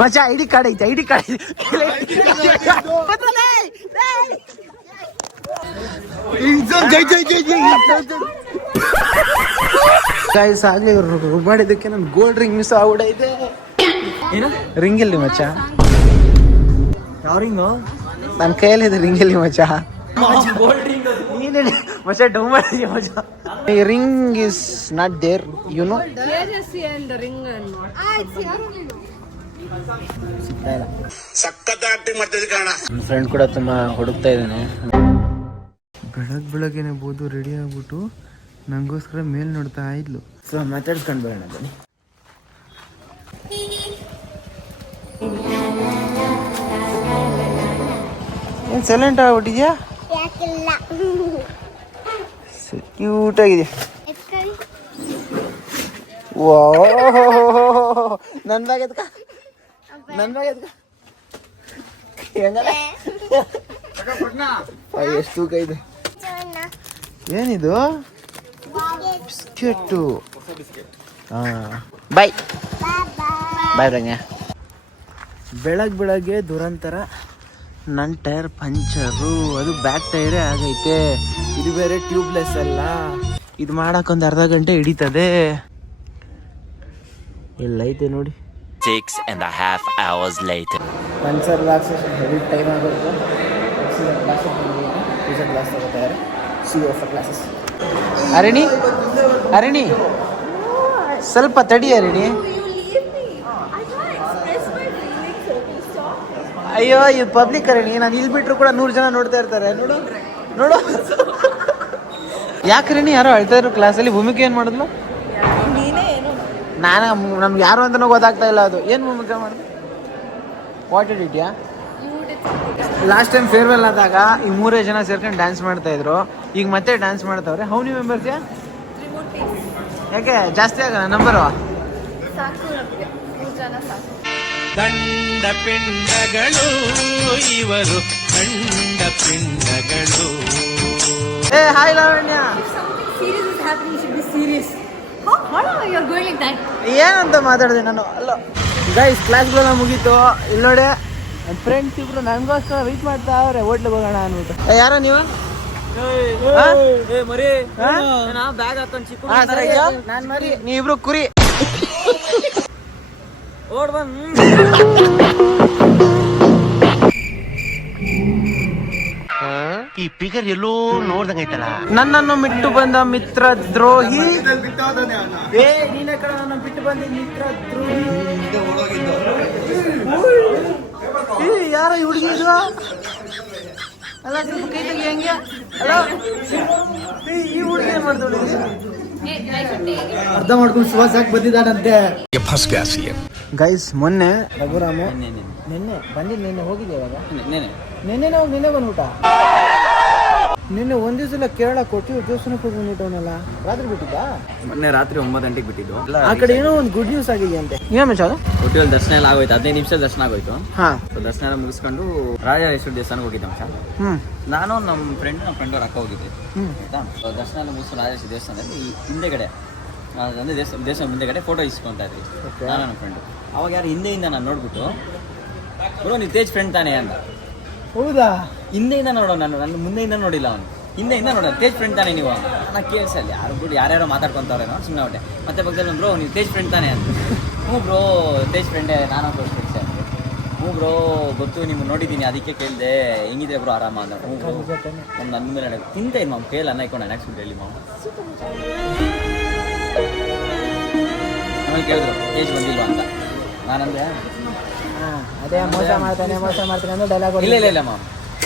ಮಚ್ಚ ID card ಐತೆ ID card guys ಆಗ್ಲಿ ಮಾಡಿದ್ದಕ್ಕೆ ನನ್ ಗೋಲ್ಡ್ ರಿಂಗ್ ಮಿಸ್ ಆಗ್ಬಿಡೈತೆ. ಏನು ರಿಂಗ್ ಎಲ್ಲಿ ಮಚ್ಚ? ಯಾವ ರಿಂಗು? ನನ್ನ ಕೈಯಲ್ಲಿದೆ ರಿಂಗ್ ಎಲ್ಲಿ ಮಚ್ಚ? ಗೋಲ್ಡ್ ರಿಂಗ್ ನೀನೇ ಮಚ್ಚ ಡೌ ಮಾಡಿದ್ಯಾ ಮಚ್ಚ? Ring is not there you know. ನನ್ನ ಫ್ರೆಂಡ್ ಕೂಡ ತುಂಬಾ ಹುಡುಕ್ತಾ ಇದ್ದಾನೆ. ಬೆಳಗ್ಗೆನೆ ಬೋದು ರೆಡಿ ಆಗ್ಬಿಟ್ಟು ನಂಗೋಸ್ಕರ ಮೇಲ್ ನೋಡ್ತಾ ಇದ್ಲು. ಸೊ ಮಾತಾಡ್ಸ್ಕೊಂಡು ಬರೋಣ ಬನ್ನಿ. ಏನ್ ಸೈಲೆಂಟ್ ಆಗ್ಬಿಟ್ಟಿದ್ಯಾ? ಕ್ಯೂಟ್ ಆಗಿದೆ. ನನ್ ಬ್ಯಾಗ್ ಎತ್ಕ, ನನ್ ಬ್ಯಾಗ್ ಎತ್ಕ. ಎಷ್ಟು ತೂಕ ಇದೆ? ಏನಿದು? ಬಿಸ್ಕೆಟ್ಟು. ಬಾಯ್ ಬಾಯ್ ರಂಗ. ಬೆಳಗ್ಗೆ ದುರಂತರ ನನ್ನ ಟೈರ್ ಪಂಚರು. ಅದು ಬ್ಯಾಕ್ ಟೈರೇ ಆಗೈತೆ. ಇದು ಬೇರೆ ಟ್ಯೂಬ್ಲೆಸ್ ಅಲ್ಲ. ಇದು ಮಾಡಕ್ಕೊಂದು ಅರ್ಧ ಗಂಟೆ ಹಿಡಿತದೆ. ಎಲ್ಲೈತೆ ನೋಡಿ. 6.5 hours later. Puncture relaxation heavy time ಆಗುತ್ತೆ. ಕ್ಲಾಸ್ ತಗೋತಾರೆ. ಕ್ಲಾಸಸ್. ಅರಣಿ ಸ್ವಲ್ಪ ತಡಿ ಅರಣಿ. ಅಯ್ಯೋ ಇದು ಪಬ್ಲಿಕ್ ಅರಣಿ. ನಾನು ಇಲ್ಲಿ ಬಿಟ್ರು ಕೂಡ 100 ಜನ ನೋಡ್ತಾ ಇರ್ತಾರೆ. ನೋಡು ನೋಡು. ಯಾಕ್ರಣಿ ಯಾರೋ ಅಳ್ತಾ ಇದ್ರು ಕ್ಲಾಸಲ್ಲಿ. ಭೂಮಿಕೆ ಏನು ಮಾಡಿದ್ಲು? ನಮ್ಗೆ ಯಾರು ಅಂತನೂ ಗೊತ್ತಾಗ್ತಾ ಇಲ್ಲ. ಅದು ಏನು ಭೂಮಿಕೆ ಮಾಡಿದ್ರು? What did it? Last time farewell ಆದಾಗ ಈ 3 ಜನ ಸೇರ್ಕೊಂಡು ಡ್ಯಾನ್ಸ್ ಮಾಡ್ತಾ ಇದ್ರು. ಈಗ ಮತ್ತೆ ಡ್ಯಾನ್ಸ್ ಮಾಡ್ತಾವ್ರೆ. How many members? ಯಾಕೆ ಜಾಸ್ತಿ ಆಗಲ್ಲ ನಂಬರು? ದಂಡ ಪಿಂಡಗಳು ಇವರು, ದಂಡ ಪಿಂಡಗಳು. ಏ ಹಾಯ್ ಲಾವಣ್ಯ. ಏನಂತ ಮಾತಾಡಿದೆ ನಾನು? ಅಲ್ಲ ಗೈಸ್, ಕ್ಲಾಸ್ಗಳೆಲ್ಲ ಮುಗೀತು. ಇಲ್ಲಿ ನೋಡಿ ನನ್ನ ಫ್ರೆಂಡ್ಸ್ ಇಬ್ರು ನನಗೋಸ್ಕರ ವೆಯ್ಟ್ ಮಾಡ್ತಾ ಅವ್ರೆ. ಹೋಟ್ಲಿಗೆ ಹೋಗೋಣ ಅಂದ್ಬಿಟ್ಟು. ಯಾರೋ ನೀವು? ಬ್ಯಾಗ್ ಹಾಕೊಂಡು ಚಿಕ್ಕ ನಾನು ಮರಿ, ನೀವಿಬ್ರು ಕುರಿ. ಓಡ್ ಬಂದ್ ಈ ಫಿಗರ್ ಎಲ್ಲೋ ನೋಡ್ದಂಗೈತಲ್ಲ. ನನ್ನನ್ನು ಬಿಟ್ಟು ಬಂದ ಮಿತ್ರ ದ್ರೋಹಿ. ಏ ನೀನೇ ಕಣ ನನ್ನ ಬಿಟ್ಟು ಬಂದ ಮಿತ್ರ ದ್ರೋಹಿ. ಯಾರೋ ಈ ಹುಡುಗಿ ಇದು? ಅಲ್ಲ ಸ್ವಲ್ಪ ಕೈ ತೆಗಿ ಹೆಂಗೆ? ಅಲ್ಲ ಈ ಹುಡುಗಿ ಏನ್ ಮಾಡ್ದೋಳು? ಅರ್ಧ ಮಾಡ್ಕೊಂಡು ಸುವಾಸ ಹಾಕಿ ಬಂದಿದ್ದಾನಂತೆ. ಗೈಸ್, ಮೊನ್ನೆ ರಘುರಾಮ ನಿನ್ನೆ ಬಂದಿದ್ದು. ನಿನ್ನೆ ಹೋಗಿದ್ದೆ. ಇವಾಗ ನಿನ್ನೆ ನಾವು ನಿನ್ನೆ ಬಂದ್ಬಿಟ್ಟ. ನಿನ್ನೆ ಒಂದ್ ದಿವಸ ಕೇರಳ ಕೊಟ್ಟು ದೇವಸ್ಥಾನಕ್ಕೆ ಹೋಗಿ ಬಂದ್ಬಿಟ್ಟವನಲ್ಲ. ರಾತ್ರಿ ಬಿಟ್ಟಿದ್ದ? ಮೊನ್ನೆ ರಾತ್ರಿ 9 ಗಂಟೆಗೆ ಬಿಟ್ಟಿದ್ದು. ಆ ಕಡೆ ಏನೋ ಒಂದು ಗುಡ್ ನ್ಯೂಸ್ ಆಗಿದೆ ಅಂತೆ. ಏನ್ ಮಚ್ಚ ಅದು? ಹೋಟೆಲ್ ದರ್ಶನ ಎಲ್ಲ ಆಗೋಯ್ತು. 15 ನಿಮಿಷ ದರ್ಶನ ಆಗೋಯ್ತು. ಹಾ, ದರ್ಶನ ಎಲ್ಲ ಮುಗಿಸ್ಕೊಂಡು ರಾಜೇಶ್ವರಿ ದೇವಸ್ಥಾನಕ್ಕೆ ಹೋಗಿದ್ದೆ ಮಚ್ಚ. ನಾನು ನಮ್ಮ ಫ್ರೆಂಡ್ ಅವ್ರ ಅಕ್ಕ ಹೋಗಿದ್ದೆ. ಆಯ್ತಾ, ದರ್ಶನ ಎಲ್ಲ ಮುಗಿಸ್ಕೊಂಡು ರಾಜೇಶ್ವರಿ ದೇವಸ್ಥಾನದಲ್ಲಿ ಹಿಂದೆಗಡೆ ಅಂದ್ರೆ ದೇವಸ್ಥಾನ ಮುಂದೆಗಡೆ ಫೋಟೋ ಇಸ್ಕೊಂತಾ ಇದ್ವಿ ನಾನು ನನ್ನ ಫ್ರೆಂಡು. ಅವಾಗ ಯಾರು ಹಿಂದೆಯಿಂದ ನಾನು ನೋಡ್ಬಿಟ್ಟು, ಬ್ರೋ ನೀವು ತೇಜ್ ಫ್ರೆಂಡ್ ತಾನೇ ಅಂತ. ಹೌದಾ? ಹಿಂದೆಯಿಂದ ನೋಡೋ, ನನ್ನ ಮುಂದೆಯಿಂದ ನೋಡಿಲ್ಲ ಅವನು. ಹಿಂದೆಯಿಂದ ನೋಡೋಣ, ತೇಜ್ ಫ್ರೆಂಡ್ ತಾನೇ ನೀವು? ನಾನು ಕೇಳಿಸಲ್ಲ. ಯಾರು ಬಿಡು, ಯಾರ್ಯಾರೋ ಮಾತಾಡ್ಕೊಂತವ್ರೆ. ನಾನು ಸುಮ್ಮನೆ ಹೊಟ್ಟೆ. ಮತ್ತೆ ಪಕ್ಕದಲ್ಲಿ ಬ್ರೋ ನೀವು ತೇಜ್ ಫ್ರೆಂಡ್ ತಾನೇ ಅಂತ. ಹ್ಞೂ ಬ್ರೋ ತೇಜ್ ಫ್ರೆಂಡೇ, ನಾನು ಫ್ರೆಂಡ್ಸೆ ಅಂತ. ಹ್ಞೂ ಬ್ರೋ ಗೊತ್ತು, ನಿಮ್ಗೆ ನೋಡಿದ್ದೀನಿ, ಅದಕ್ಕೆ ಕೇಳಿದೆ ಹೆಂಗಿದೆ ಬ್ರೋ, ಆರಾಮ ಅಂತ. ಹ್ಞೂ ಬ್ರೋ ನನ್ನ ಮೇಲೆ ನಡೆ ತಿಂತ ಇನ್ನು ಮಾಮ್ ಕೇಳ ಅನ್ನ ಇಟ್ಕೊಂಡು ನೆಕ್ಸ್ಟ್ ಹೇಳಿ ಮಾಮ್. ಆಮೇಲೆ ಕೇಳಿದ್ರು ತೇಜ್ ಬಂದಿಲ್ವಾ ಅಂತ. ನಾನಂದ್ರೆ ಅದೇ ಮೋಸ ಮಾಡ್ತಾನೆ ಅಂದ್ರೆ ಡೈಲಾಗ್. ಇಲ್ಲ ಮಾಮ್,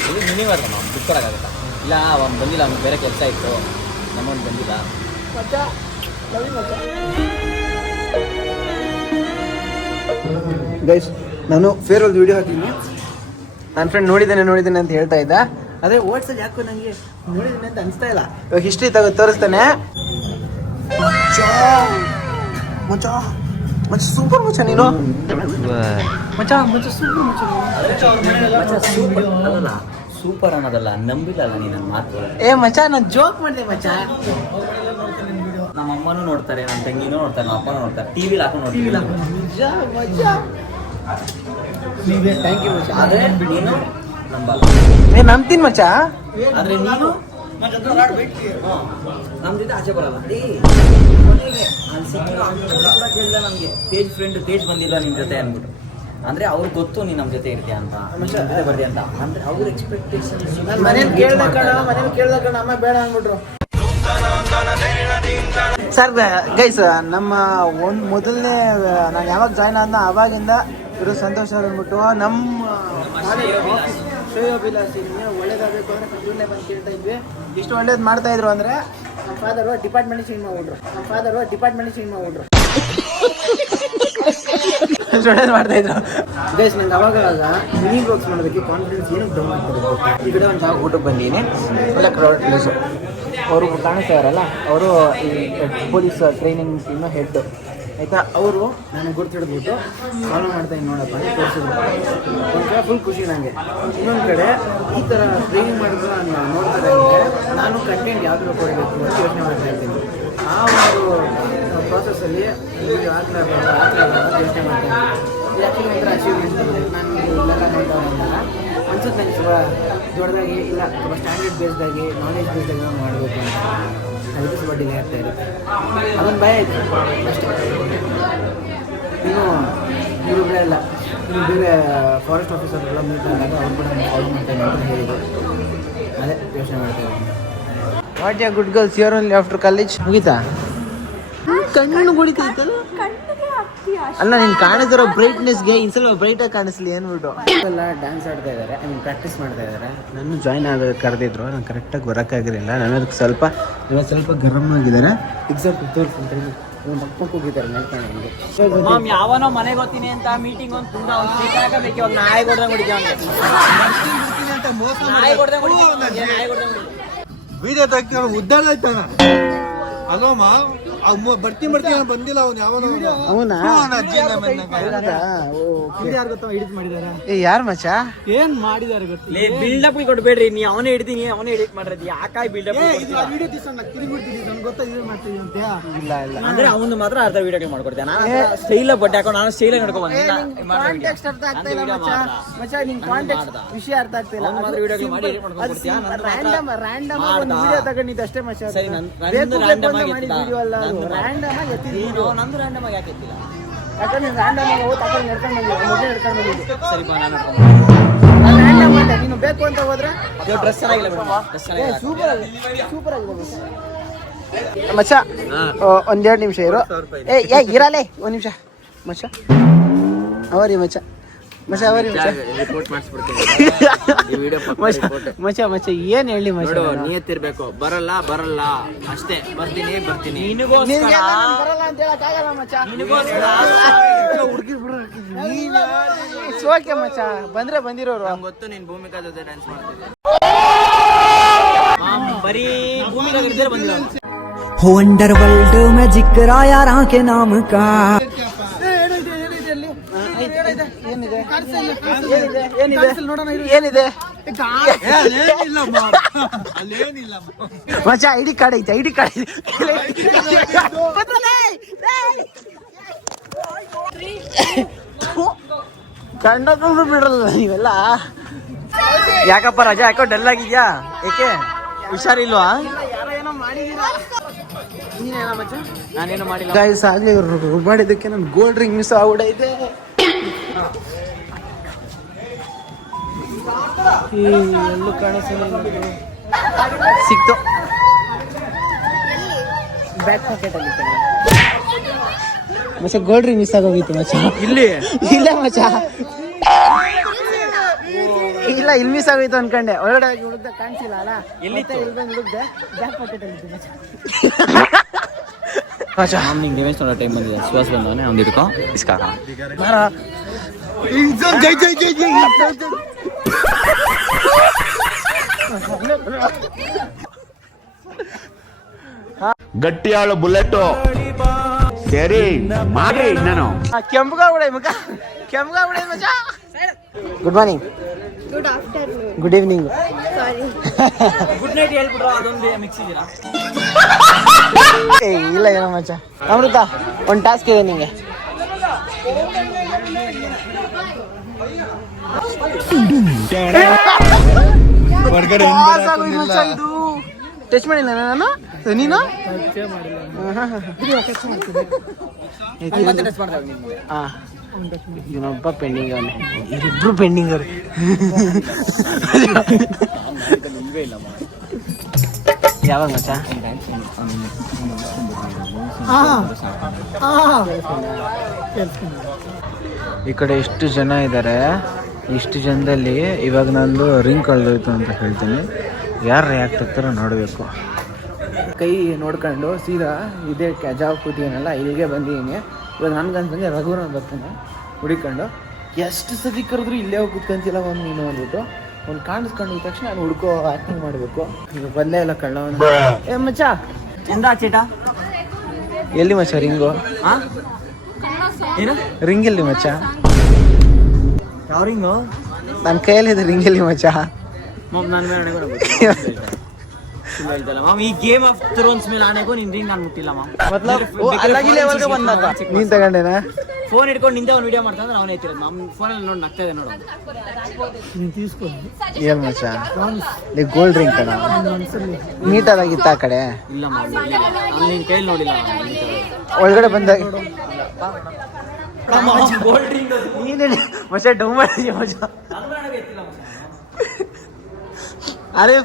ಇದು ಮಿನಿವರ್ಗ ಮಾಮ್, ಬಿಟ್ಕೊಡಕ್ಕಾಗತ್ತಾ? ಇಲ್ಲ ಅವ್ನು ಬಂದಿಲ್ಲ, ಅವ್ನು ಬೇರೆ ಕೆಲಸ ಇತ್ತು, ನಮ್ಮವ್ನು ಬಂದಿಲ್ಲ. ಗೈಸ್, ನಾನು ಫೇರ್ವೆಲ್ ವಿಡಿಯೋ ಹಾಕಿದ್ದೀನಿ. ನನ್ನ ಫ್ರೆಂಡ್ ನೋಡಿದ್ದೇನೆ ಅಂತ ಹೇಳ್ತಾ ಇದ್ದ. ಅದೇ ವಾಟ್ಸಲ್ಲಿ ಯಾಕೋ ನನಗೆ ನೋಡಿದ್ದೇನೆ ಅಂತ ಅನಿಸ್ತಾ ಇಲ್ಲ. ಇವಾಗ ಹಿಸ್ಟ್ರಿ ತೋರಿಸ್ತಾನೆ. ಮಚ್ಚ ಸೂಪರ್ ಮಚ್ಚ ನೀನು. ಮಚ್ಚ ಸೂಪರ್ ಮಚ್ಚ. ಸೂಪರ್ ಅನ್ನೋದಲ್ಲ, ನಂಬಿಲ್ಲ ನೀನು ನನ್ನ ಮಾತು. ಏ ಮಚ್ಚ, ನಾನು ಜೋಕ್ ಮಾಡಿದೆ ಮಚ್ಚ. ನಮ್ಮ ಅಮ್ಮನೂ ನೋಡ್ತಾರೆ, ನನ್ನ ತಂಗಿನೂ ನೋಡ್ತಾರೆ, ನಮ್ಮ ಅಪ್ಪನೂ ನೋಡ್ತಾರೆ, ಟಿವಿಲಿ ಹಾಕೊಂಡು ನೋಡ್ತೀವಿ. ಥ್ಯಾಂಕ್ ಯು ಮಚ್ಚ. ಆದ್ರೆ ನೀನು ನಂಬಲ್ಲ. ನಂಬ್ತೀನಿ ಮಚ್ಚ. ಆದ್ರೆ ನೀನು ನಮ್ಮ ಜೊತೆ ಆಚೆ ಬರಲ್ಲ. ಕೊನೆಗೆ ಅಲ್ಲಿ ಸಿಕ್ಕಿರೋ ಕೂಡ ಕೇಳಿದ ನಮಗೆ ತೇಜ್ ಫ್ರೆಂಡ್ ತೇಜ್ ಬಂದಿಲ್ಲ ನಿಮ್ ಜೊತೆ ಅಂದ್ಬಿಟ್ಟು. ಅಂದ್ರೆ ಅವ್ರಿಗೆ ಗೊತ್ತು ನೀನ್ ನಮ್ಮ ಜೊತೆ ಇರ್ತೀಯ ಅಂತ, ನಮ್ಮ ಜೊತೆ ಬರ್ತೀಯ ಅಂತ. ಅಂದ್ರೆ ಅವ್ರ ಎಕ್ಸ್ಪೆಕ್ಟೇಷನ್ಸ್ ಮನೇಲಿ ಕೇಳ್ದ ಕಣ ಅಮ್ಮ ಬೇಡ ಅಂದ್ಬಿಟ್ರು. ಸರ್ ಗೈಸ್, ನಮ್ಮ ಒಂದು ಮೊದಲನೇ ನಾನು ಯಾವಾಗ ಜಾಯ್ನ್ ಆದ್ನ ಅವಾಗಿಂದ ಇರೋ ಸಂತೋಷ ಅಂದ್ಬಿಟ್ಟು ನಮ್ಮ ಶ್ರೇಯೋಭಿಲಾಷಿ ಒಳ್ಳೇದಾಗಬೇಕು ಅಂದ್ರೆ ಇವ್ರನ್ನೇ ಬಂದು ಕೇಳ್ತಾ ಇದ್ವಿ. ಇಷ್ಟು ಒಳ್ಳೇದು ಮಾಡ್ತಾ ಇದ್ರು ಅಂದ್ರೆ ನಮ್ಮ ಫಾದರು ಡಿಪಾರ್ಟ್ಮೆಂಟ್ ಚೇಂಜ್ ಮಾಡ್ಬಿಟ್ರು. ಒಳ್ಳೇದು ಮಾಡ್ತಾ ಇದ್ರು ಗೈಸ್. ನಂಗೆ ಅವಾಗ ಮಿನಿ ಬ್ಲಾಗ್ಸ್ ಮಾಡೋದಕ್ಕೆ ಕಾನ್ಫಿಡೆನ್ಸ್ ಏನಕ್ಕೆ ಡೌನ್ ಆಗ್ತಿರುತ್ತೆ. ಈ ಕಡೆ ಒಂದು ಜಾಗ ಊಟಕ್ಕೆ ಬಂದೀನಿ, ಒಳ್ಳೆ ಕ್ರೌಡ್ ಪ್ಲೇಸು. ಅವರು ಕಾಣಿಸ್ತಾ ಇರಲ್ಲ, ಅವರು ಈ ಪೊಲೀಸ್ ಟ್ರೈನಿಂಗ್ ಟೀಮ್ ಹೆಡ್ ಆಯಿತಾ. ಅವರು ನನಗೆ ಗುರ್ತಿಡ್ಬಿಟ್ಟು ಫಾಲೋ ಮಾಡ್ತಾಯಿನಿ ನೋಡಪ್ಪ ಅಂತ ತೋರಿಸಿದ್ರು. ಒಂಥರ ಫುಲ್ ಖುಷಿ ನನಗೆ. ಇನ್ನೊಂದು ಕಡೆ ಈ ಥರ ಟ್ರೈನಿಂಗ್ ಮಾಡಿದ್ರು ನಾನು ನೋಡ್ತಾರೆ ಅಂದರೆ ನಾನು ಕಂಟೆಂಟ್ ಯಾವ್ದು ಕೊಡಬೇಕು ಅಂತ ಯೋಚನೆ ಮಾಡ್ತಾ ಇರ್ತೀನಿ. ಆ ಒಂದು ಪ್ರಾಸೆಸ್ಸಲ್ಲಿ ಆಗ್ತಾ ಯೋಚನೆ ಮಾಡ್ತಾ ಇದ್ದೀನಿ. ಆ್ಯಕ್ಚುಲಿ ಒಂಥರ ಅಚೀವ್ಮೆಂಟ್ ನಾನು ಇಲ್ಲೆಲ್ಲ ನೋಡ್ತಾ ಬಂದಾಗ ಅನ್ಸುತ್ತೆ ನನಗೆ ಸ್ವಲ್ಪ ದೊಡ್ಡದಾಗಿ ಇಲ್ಲ ತುಂಬ ಸ್ಟ್ಯಾಂಡರ್ಡ್ ಬೇಸ್ದಾಗಿ ನಾಲೆಜ್ ಬೇಸ್ದಾಗಿ ನಾವು ಮಾಡಬೇಕು ಅಂತ. ಅದಕ್ಕೆ ಸ್ವಲ್ಪ ಡಿಲೇ ಆಗ್ತಾ ಇರುತ್ತೆ. ಅದೊಂದು ಭಯ ಆಯಿತು ಅಷ್ಟೇ. ಇನ್ನು ಇವರುಗಳೇ ಇಲ್ಲ, ಇನ್ನು ಬೇರೆ ಫಾರೆಸ್ಟ್ ಆಫೀಸರ್ಗೆಲ್ಲ ಮೀಟ್ ಆದಾಗ ಅವ್ರು ಕೂಡ ಕಾಲ್ ಮಾಡ್ತಾನೆ ಅಂತ ಹೇಳಿದ್ರು. ಅದೇ ಯೋಚನೆ ಮಾಡ್ತಾ ಇದ್ದೀನಿ. What ya good girls your only after college ಮುಗೀತಾ? ಕಣ್ಣು ಹೊಡಿತೈತಲ್ಲ. ಅಲ್ಲ ನೀನು ಕಾಣಿಸಿರೋ ಬ್ರೈಟ್ನೆಸ್ಗೆ ಇನ್ಸಲ ಬ್ರೈಟಾಗಿ ಕಾಣಿಸ್ಲಿ ಅಂದ್ಬಿಟ್ಟು ಎಲ್ಲ ಡ್ಯಾನ್ಸ್ ಆಡ್ತಾ ಇದ್ದಾರೆ, ಐ ಮೀನ್ ಪ್ರಾಕ್ಟೀಸ್ ಮಾಡ್ತಾ ಇದ್ದಾರೆ. ನಾನು ಜಾಯ್ನ್ ಆಗ ಕರೆದಿದ್ರು, ನಾನು ಕರೆಕ್ಟಾಗಿ ಬರೋಕ್ಕಾಗಿರಲಿಲ್ಲ. ನನಗೆ ಸ್ವಲ್ಪ ಗರಮ್ ಆಗಿದ್ದಾರೆ. ಎಕ್ಸಾಕ್ಟ್ ತೋರಿಸ್ತೀನಿ, ಒಂದು ಹಪ್ಪಕ್ಕೆ ಹೋಗಿದ್ದಾರೆ ನೆಲ್ಕೊಂಡು. ಯಾವನೋ ಮನೆಗೆ ಹೋಗ್ತೀನಿ ಅಂತ ಮೀಟಿಂಗ್ ಒಂದು ತುಂಬ ಬೇಕು. ನಾಯಿ ಕೊಡ್ದಂಗೆ ವಿಡಿಯೋ ತೆಗ್ದು ಉದ್ದಾಡಾಯ್ತಾನ ಅಲ್ಲೋಮ್ಮ ಬರ್ತೀನಿ ಬಂದಿಲ್ಲ ಅವ್ನು ಯಾವಾಗ ಯಾರು ಮಚ್ಚ ಏನ್ ಮಾಡಿದಾರೆ ಗೊತ್ತಿಲ್ಲ. ಬಿಲ್ಡಪ್ ಕೊಡ್ಬೇಡ್ರಿ, ನೀ ಅವನೇ ಹಿಡ್ತೀನಿ ಅವನೇ ಎಡಿಟ್ ಮಾಡ್ರಿ. ಯಾಕಾಗಿ ಬಿಲ್ಡಪ್ ಇಲ್ಲ ಇಲ್ಲ ಅಂದ್ರೆ ಅವನು ಮಾತ್ರ ಅರ್ಧ ವಿಡಿಯೋ ಮಾಡ್ಕೊಡ್ತೇನೆ. ನಾನು ಸ್ಟೈಲ ಬಟ್ಟೆ ಹಾಕೊಂಡು ನಾನು ಸ್ಟೈಲ ನಡ್ಕೊಂಡು ವಿಷಯ ಅರ್ಥ ಆಗ್ತಿಲ್ಲ. ಅಷ್ಟೇ ಮಚ್ಚ, ನಂದು ರ್ಯಾಂಡಮ್ ಆಗಿ ಯಾಕೆತ್ತಿಲ್ಲ. ಯಾಕಂದ್ರೆ ರ್ಯಾಂಡಮ್ ಆಗಿ ಹೋಗಿ ತಗೊಂಡು ನಡ್ಕೊಂಡು ಬಂದಿದ್ದು. ಸರಿಪಾ ನಾನು ನೀನು ಬೇಕು ಅಂತ ಹೋದ್ರೆ ಡ್ರೆಸ್ ಚೆನ್ನಾಗಿಲ್ಲ, ಸೂಪರ್ ಆಗಿದೆ ಮಚ್ಚ. ಒಂದೆರಡು ನಿಮಿಷ ಇರು. ಇರಲೇ ಒಂದ್ ನಿಮಿಷ ಮಚ್ಚ. ಅವರಿ ಮಚ್ಚ ಅವರಿ ಮಚ್ಚ ಏನ್ ಹೇಳಿ ಮಚ್ಚ, ನಿಯತ್ತಿರ್ಬೇಕು. ಬರಲ್ಲ ಅಷ್ಟೇ, ಬರ್ತೀನಿ ಬರಲ್ಲ ಅಂತ ಹೇಳಕ್ಕಾಗಲ್ಲ ಮಚ್ಚ. ಓಕೆ ಮಚ್ಚ, ಬಂದ್ರೆ ಬಂದಿರೋರು. ಗೊತ್ತು ನೀನ್ ಭೂಮಿಕಾ ಜೊತೆ ಡ್ಯಾನ್ಸ್ ಮಾಡ್ತಿದ್ದೆ. ಬರೀ ಭೂಮಿಕಾ ಜೊತೆ ಬಂದಿರೋ हो अंडर वर्ल्ड में जिक्र आया राह के नाम का. ಏನಿದೆ ಮಚ್ಚ? ಐಡಿ ಕಾರ್ಡ್ ಐತೆ, ಐಡಿ ಕಾರ್ಡ್ ಕಂಡಕೊಂಡು ಬಿಡಲ್ಲ ನೀವೆಲ್ಲ. ಯಾಕಪ್ಪ ರಜಾ ಯಾಕೋ ಡಲ್ ಆಗಿದ್ಯಾ? ಏಕೆ ಹುಷಾರಿಲ್ವಾ? ನಾನೇನು ಮಾಡಿಲ್ಲ ಗೈಸ್. ಆಗ್ಲಿ ಮಾಡಿದ್ದಕ್ಕೆ ನನ್ ಗೋಲ್ಡ್ ರಿಂಗ್ ಮಿಸ್ ಆಗ್ಬಿಡೈತೆ. ಎಲ್ಲೂ ಕಾಣಿಸಿಲ್ಲ, ಸಿಕ್ತು ಬ್ಯಾಕ್ ಪಾಕೆಟ್ ಅಲ್ಲಿ. ಮಚ್ಚ ಗೋಲ್ಡ್ ರಿಂಗ್ ಮಿಸ್ ಆಗೋಗಿತ್ತು ಮಚ್ಚ. ಇಲ್ಲ ಮಚ್ಚ, ಇಲ್ಲ ಇಲ್ಲಿ ಮಿಸ್ ಆಗೋಯ್ತು ಅನ್ಕೊಂಡೆ. ಒಳಗಡೆ ಹುಡುಕ್ದೆ ಕಾಣಿಸಿಲ್ಲ ಅಲ್ಲ, ಇಲ್ಲಿ ಬಂದು ಹುಡುಕ್ದೆ ಬ್ಯಾಕ್ ಪಾಕೆಟ್ ಅಲ್ಲಿ ಮಚ್ಚ. ನಿಂಗೆ ಡಿವೆನ್ಸ್ ನೋಡೋ ಟೈಮ್ ಬಂದಿದೆ. ಸುವಾಸ್ ಬಂದವನೇ ಒಂದು ಇಟ್ಕೊ ಇಸ್ಕಾರ ಗಟ್ಟಿಯಾಳು ಬುಲೆಟ್ ಸರಿ ಮಾಡಿ ನಾನು ಕೆಂಪುಗ ಬಿಡ ಮುಖ, ಕೆಂಪುಗ ಬಿಡ ಮಚ್ಚ. Good morning, good afternoon, good evening, sorry, good night ಹೇಳ್ಬಿಟ್ರು. ಅದೊಂದು ಮಿಕ್ಸ್ ಇದೀರಾ? ಇಲ್ಲ ಏನೋ ಮಚ್ಚ. ಅಮೃತ, ಒಂದು ಟಾಸ್ಕ್ ಇದೆ ನಿಂಗೆ. ಹೊರಗಡೆ ಇದು ಟಚ್ ಮಾಡಿಲ್ಲ ನಾನು ನೀನು ಇವನೊಬ್ಬ ಪೆಂಡಿಂಗ್ ಅವನೇ, ಇಬ್ರು ಪೆಂಡಿಂಗ್ ಅವ್ರು. ಯಾವಾಗ ಮಚ್ಚ? ಈ ಕಡೆ ಎಷ್ಟು ಜನ ಇದ್ದಾರೆ. ಇಷ್ಟು ಜನದಲ್ಲಿ ಇವಾಗ ನಂದು ರಿಂಗ್ ಕಳೆದೋಯ್ತು ಅಂತ ಹೇಳ್ತೀನಿ. ಯಾರು ರಿಯಾಕ್ಟ್ ಆಗ್ತಾರೋ ನೋಡಬೇಕು. ಕೈ ನೋಡ್ಕೊಂಡು ಸೀದಾ ಇದೇ ಜಾಗ ಕೂತಿದ್ದೀನಲ್ಲ ಇಲ್ಲಿಗೆ ಬಂದಿದ್ದೀನಿ. ಇವಾಗ ನನ್ಗನ್ಸಂಗೆ ರಘುವರನ್ ಬರ್ತಾನೆ ಹುಡುಕೊಂಡು. ಎಷ್ಟು ಸತಿ ಕರೆದ್ರು ಇಲ್ಲೇ ಹೋಗಿ ಕೂತ್ಕೊಂತಿಲ್ಲ ಒಂದು ನೀನು ಅಂದ್ಬಿಟ್ಟು ಒಂದು ಕಾಣಿಸ್ಕೊಂಡಿದ ತಕ್ಷಣ ನಾನು ಹುಡ್ಕೋ ಆ್ಯಕ್ಟಿಂಗ್ ಮಾಡಬೇಕು. ಈಗ ಬಂದೇ ಇಲ್ಲ ಕಳ್ಳವನ. ಏ ಮಚ್ಚ ಎಂದ ಚೀಟ ಎಲ್ಲಿ ಮಚ್ಚ ರಿಂಗು? ಏನು ರಿಂಗ್ ಎಲ್ಲಿ ಮಚ್ಚ? ಯಾವ ರಿಂಗು? ನನ್ನ ಕೈಯಲ್ಲಿದೆ ರಿಂಗ್ ಎಲ್ಲಿ ಮಚ್ಚ? ನಾನು ಮಾಮ್ ಈ ಗೇಮ್ ಆಫ್ ಥ್ರೋನ್ಸ್ ಮೇಲೆ ಆನೆಗೂ ನಿನ್ ರಿಂಗ್ ನಾನು ಮುಟ್ಟಿಲ್ಲ ಮಾಮ್. ನೀನ್ ತಗೊಂಡೇನಾ? ಫೋನ್ ಇಟ್ಕೊಂಡು ನಿಂದೆ ಒಂದು ವಿಡಿಯೋ ಮಾಡ್ತಾ ಅಂದ್ರೆ ಅವನೇ ಐತಿರೋದು ಮಾಮ್. ಫೋನಲ್ಲಿ ನೋಡಿ ನಗ್ತಾ ಇದೆ ನೋಡು. ಏನ್ ಮಚ್ಚ? ಗೋಲ್ಡ್ ರಿಂಗ್ ಕಣ ನೀಟಾಗಿತ್ತ ಆ ಕಡೆ? ಇಲ್ಲ ಮಾಮ್, ನಿನ್ ಕೈಯಲ್ಲಿ ನೋಡಿಲ್ಲ ಒಳಗಡೆ ಬಂದಾಗ ಗೋಲ್ಡ್ ರಿಂಗ್ ನೀನೇ ಮಚ್ಚ ಡೌ ಮಾಡಿದ್ಯ ಮಚ್ಚ. ಅರೆ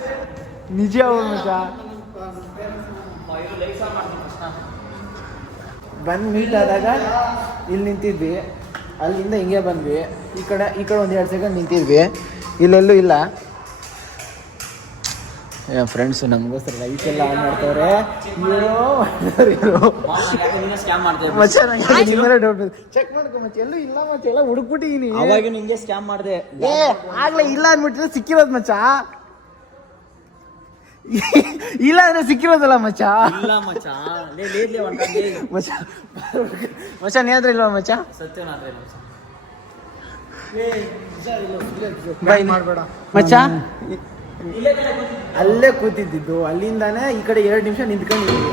ನಿಜ ಮಚ್ಚ. ಬಂದು ಮೀಟ್ ಆದಾಗ ಇಲ್ಲಿ ನಿಂತಿದ್ವಿ, ಅಲ್ಲಿಂದ ಹಿಂಗೆ ಬಂದ್ವಿ. ಈ ಕಡೆ ಒಂದು 2 ಸೆಕೆಂಡ್ ನಿಂತಿದ್ವಿ, ಇಲ್ಲೆಲ್ಲೂ ಇಲ್ಲ. ಫ್ರೆಂಡ್ಸು ನಮಗೋಸ್ಕರ ಲೈಫ್ ಎಲ್ಲ ಆನ್ ಮಾಡ್ತವ್ರೆ. ಮಚ್ಚ ನಂಗೆ ನಿಮ್ಮಲ್ಲೇ ಡೌಟ್ ಚೆಕ್ ಮಾಡ್ಕೊ ಮಚ್ಚ. ಎಲ್ಲೂ ಇಲ್ಲ ಮಚ್ಚ, ಎಲ್ಲ ಹುಡುಕ್ಬಿಟ್ಟಿದ್ದೀನಿ. ಅವಾಗ ನಿಂಗೆ ಸ್ಕ್ಯಾಮ್ ಮಾಡಿದೆ. ಆಗ್ಲೇ ಇಲ್ಲ ಅಂದ್ಬಿಟ್ಟಿದ್ರೆ ಸಿಕ್ಕಿರೋದು ಮಚ್ಚ. ಇಲ್ಲ ಅಂದ್ರೆ ಸಿಕ್ಕಿರೋದಲ್ಲ ಮಚ್ಚ. ಇಲ್ಲ ಮಚ್ಚ, ಮಚ್ಚ ಮಚ್ಚ ನೀ ಹತ್ರ ಇಲ್ವಾ ಮಚ್ಚ? ಸತ್ಯನಾದ್ರೆ ಮಾಡ್ಬೇಡ ಮಚ್ಚ. ಅಲ್ಲೇ ಕೂತಿದ್ದು, ಅಲ್ಲಿಂದಾನೆ ಈ ಕಡೆ 2 ನಿಮಿಷ ನಿಂತ್ಕೊಂಡಿದ್ವಿ.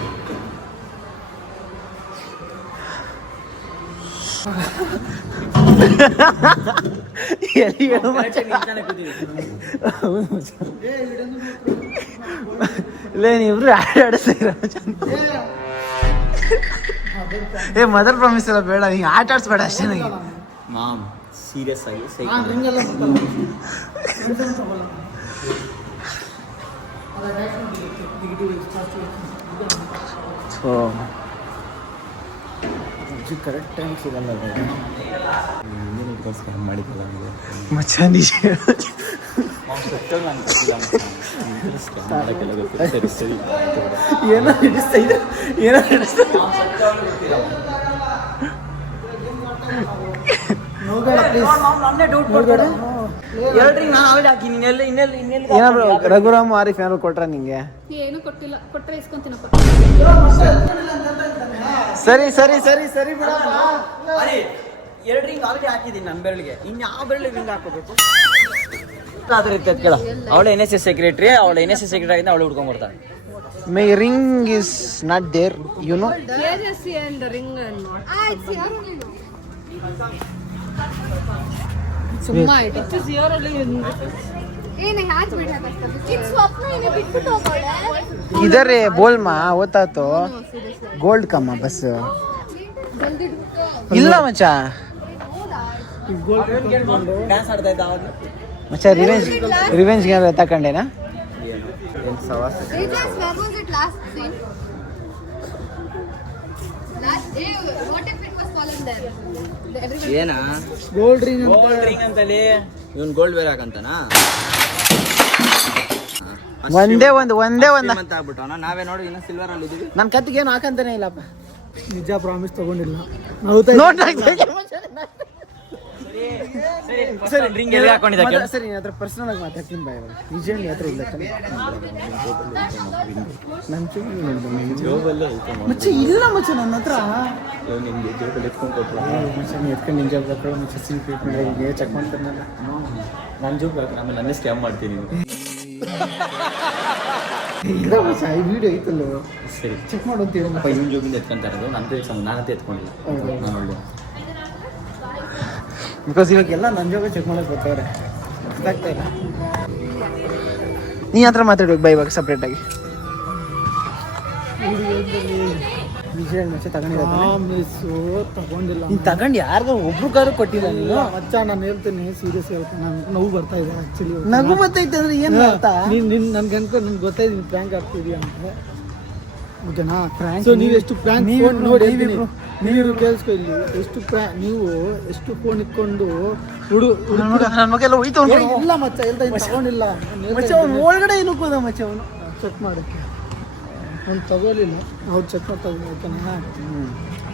ನೀವಿಬ್ರು ಆಡಿಸ್ತೀರ. ಏ ಮದರ್ ಪ್ರಾಮಿಸ್ ಎಲ್ಲ ಬೇಡ, ನೀ ಆಟ ಆಡ್ಸ್ಬೇಡ ಅಷ್ಟೇ ನನಗೆ. ಮಾಮ್ ಸೀರಿಯಸ್ ಆಗಿ ಕರೆಕ್ಟ್ ಟೈಮ್ ಸಿಗಲ್ಲ ಮಾಡಿದ್ದಲ್ಲ ಮಚ್ಚ. ನಿಜ ಏನೋ ಹಿಡಿಸ್ತಾ ಇದೆ, ಏನೋ ಹಿಡಿಸ್ತಾ ಏನಾದ್ರು ರಘುರಾಮ್ ಆರಿಫ್ ಏನಾದ್ರು ಕೊಟ್ರ ನಿಂಗೆ? ಏನು ಕೊಟ್ಟಿಲ್ಲ, ಕೊಟ್ರೆ ಇಸ್ಕೊಂತೀನಪ್ಪ. ಸರಿ ಸರಿ ಸರಿ ಸರಿ ಬಿಡಪ್ಪ. 2 ರಿಂಗ್ ಆಲ್ರೆಡಿ ಹಾಕಿದ್ದೀನಿ ನನ್ನ ಬೆರಳಿಗೆ, ಇನ್ನು ಯಾವ ಬೆರಳಿಗೆ ರಿಂಗ್ ಹಾಕೋಬೇಕು? ಅದ್ರ ರೀತಿ ಕೇಳ. ಅವಳು NSS ಸೆಕ್ರೆಟರಿ, ಅವಳು NSS ಸೆಕ್ರೆಟರಿ ಆಗಿದ್ದ ಅವಳು ಹುಡ್ಕೊಂಡ್ ಬರ್ತಾಳೆ. My ring is not there, you know. ಸುಮ್ಮ ಆಯ್ತು. इधर है बोल माँ होता तो गोल्ड का माँ बस ಇಲ್ಲ ಮಚ್ಚ. ಡ್ಯಾನ್ಸ್ ಆಡ್ತಾ ಇದ್ದ ಅವನು ಮಚ್ಚ. ರಿವೆಂಜ್ ಏನಾದ್ರು ತಕೊಂಡೇನಾ? ಏನಾ ಗೋಲ್ಡ್ ರಿಂಗ್ ಅಂತಲ್ಲಿ ಇವನ್ ಗೋಲ್ಡ್ ಬೇರೆ ಹಾಕಂತಾನ. ಒಂದೇ ಒಂದು ಅಂತ ಆಗ್ಬಿಟ್ಟವನ. ನಾವೇ ನೋಡಿ ಇನ್ನ ಸಿಲ್ವರ್ ಅಲ್ಲಿ ಇದೀವಿ. ನನ್ನ ಕತ್ತಿಗೆ ಏನು ಹಾಕಂತಾನೆ ಇಲ್ಲಪ್ಪ. ನಿಜ ಪ್ರಾಮಿಸ್ ತಗೊಂಡಿಲ್ಲ. ರಿಂಗ್ ಎಲ್ಲಿ ಹಾಕೊಂಡಿದ್ದ ಕೇಳು. ಸರಿ ಹತ್ರ ಪರ್ಸನಲ್ ಆಗಿ ಮಾತಾಡ್ತೀನಿ ಬಾಯ್. ನಿಜ ಹತ್ರ ಇಲ್ಲ ಮಚ್ಚ. ಇಲ್ಲ ಮಚ್ಚ ನನ್ನ ಹತ್ರ ಎತ್ಕೊಂಡು ನಿಂಜ ಮಕ್ಕಳು ಮಚ್ಚ ಸೀಕ್ರೆಟ್ ಮಾಡಿ ಚೆಕ್ ಮಾಡ್ತಾರಲ್ಲ. ನಾನು ಜೋಬ್ ಆಮೇಲೆ ನನ್ನೇ ಸ್ಕ್ಯಾಮ್ ಮಾಡ್ತೀನಿ. ಇಲ್ಲ ಮಚ್ಚ, ಈ ವಿಡಿಯೋ ಐತಲ್ಲ, ಸರಿ ಚೆಕ್ ಮಾಡು ಅಂತ ಹೇಳಿ. ಇವನ್ ಜೋಬಿಂದ ಎತ್ಕೊಂತ ಇರೋದು, ನಂದು ನಾನಂತ ಎತ್ಕೊಂಡಿಲ್ಲ. ನಾನು ಒಳ್ಳೆ ಬಿಕಾಸ್ ಇವಾಗೆಲ್ಲ ನನ್ನ ಜಾಗ ಚೆಕ್ ಮಾಡಕ್ಕೆ ಬರ್ತಾವ್ರೆ ಗೊತ್ತಾಗ್ತಾ ಇಲ್ಲ. ನೀ ಹತ್ರ ಮಾತಾಡ್ಬೇಕು ಬಾ ಇವಾಗ ಸಪ್ರೇಟಾಗಿ. ವಿಜಯ್ ಮಚ್ಚ ತಗೊಂಡಿಲ್ಲ. ನೀನು ತಗೊಂಡು ಯಾರಿಗೂ ಒಬ್ರಿಗಾರು ಕೊಟ್ಟಿಲ್ಲ ನೀನು. ಮಚ್ಚ ನಾನು ಹೇಳ್ತೀನಿ, ಸೀರಿಯಸ್ ಹೇಳ್ತೀನಿ, ನನ್ಗೆ ನೋವು ಬರ್ತಾ ಇದೆ ಆ್ಯಕ್ಚುಲಿ. ನಗು ಬರ್ತೈತೆ ಅಂದ್ರೆ ಏನು ಅರ್ಥ? ನನ್ಗೆ ನನ್ಗೆ ಗೊತ್ತಾಯ್ತು ನೀನು ಪ್ರ್ಯಾಂಕ್ ಆಗ್ತಿದೀಯ ಅಂತ. ಓಕೆನಾ? ಸೊ ನೀವು ಎಷ್ಟು ಪ್ರ್ಯಾಂಕ್ ನೋಡಿ ನೀವು ಕೇಳಿಸ್ಕೊ ಇಲ್ಲಿ, ನೀವು ಎಷ್ಟು ಫೋನ್ ಇಟ್ಕೊಂಡು ನನ್ನ ಮಗ ಎಲ್ಲ ಹೋಯ್ತು ಅವ್ನು. ಇಲ್ಲ ಮಚ್ಚ ಹೇಳ್ತಾ ತಗೊಂಡಿಲ್ಲ ಮಚ್ಚ ಅವ್ನು ಒಳಗಡೆ ಏನು ಹೋದ ಮಚ್ಚ ಅವನು ಚೆಕ್ ಮಾಡೋಕ್ಕೆ ಅವ್ನು ತಗೊಳ್ಳಿಲ್ಲ. ಅವ್ರು ಚೆಕ್ ಮಾಡ್ತಾ ಓಕೆನಾ?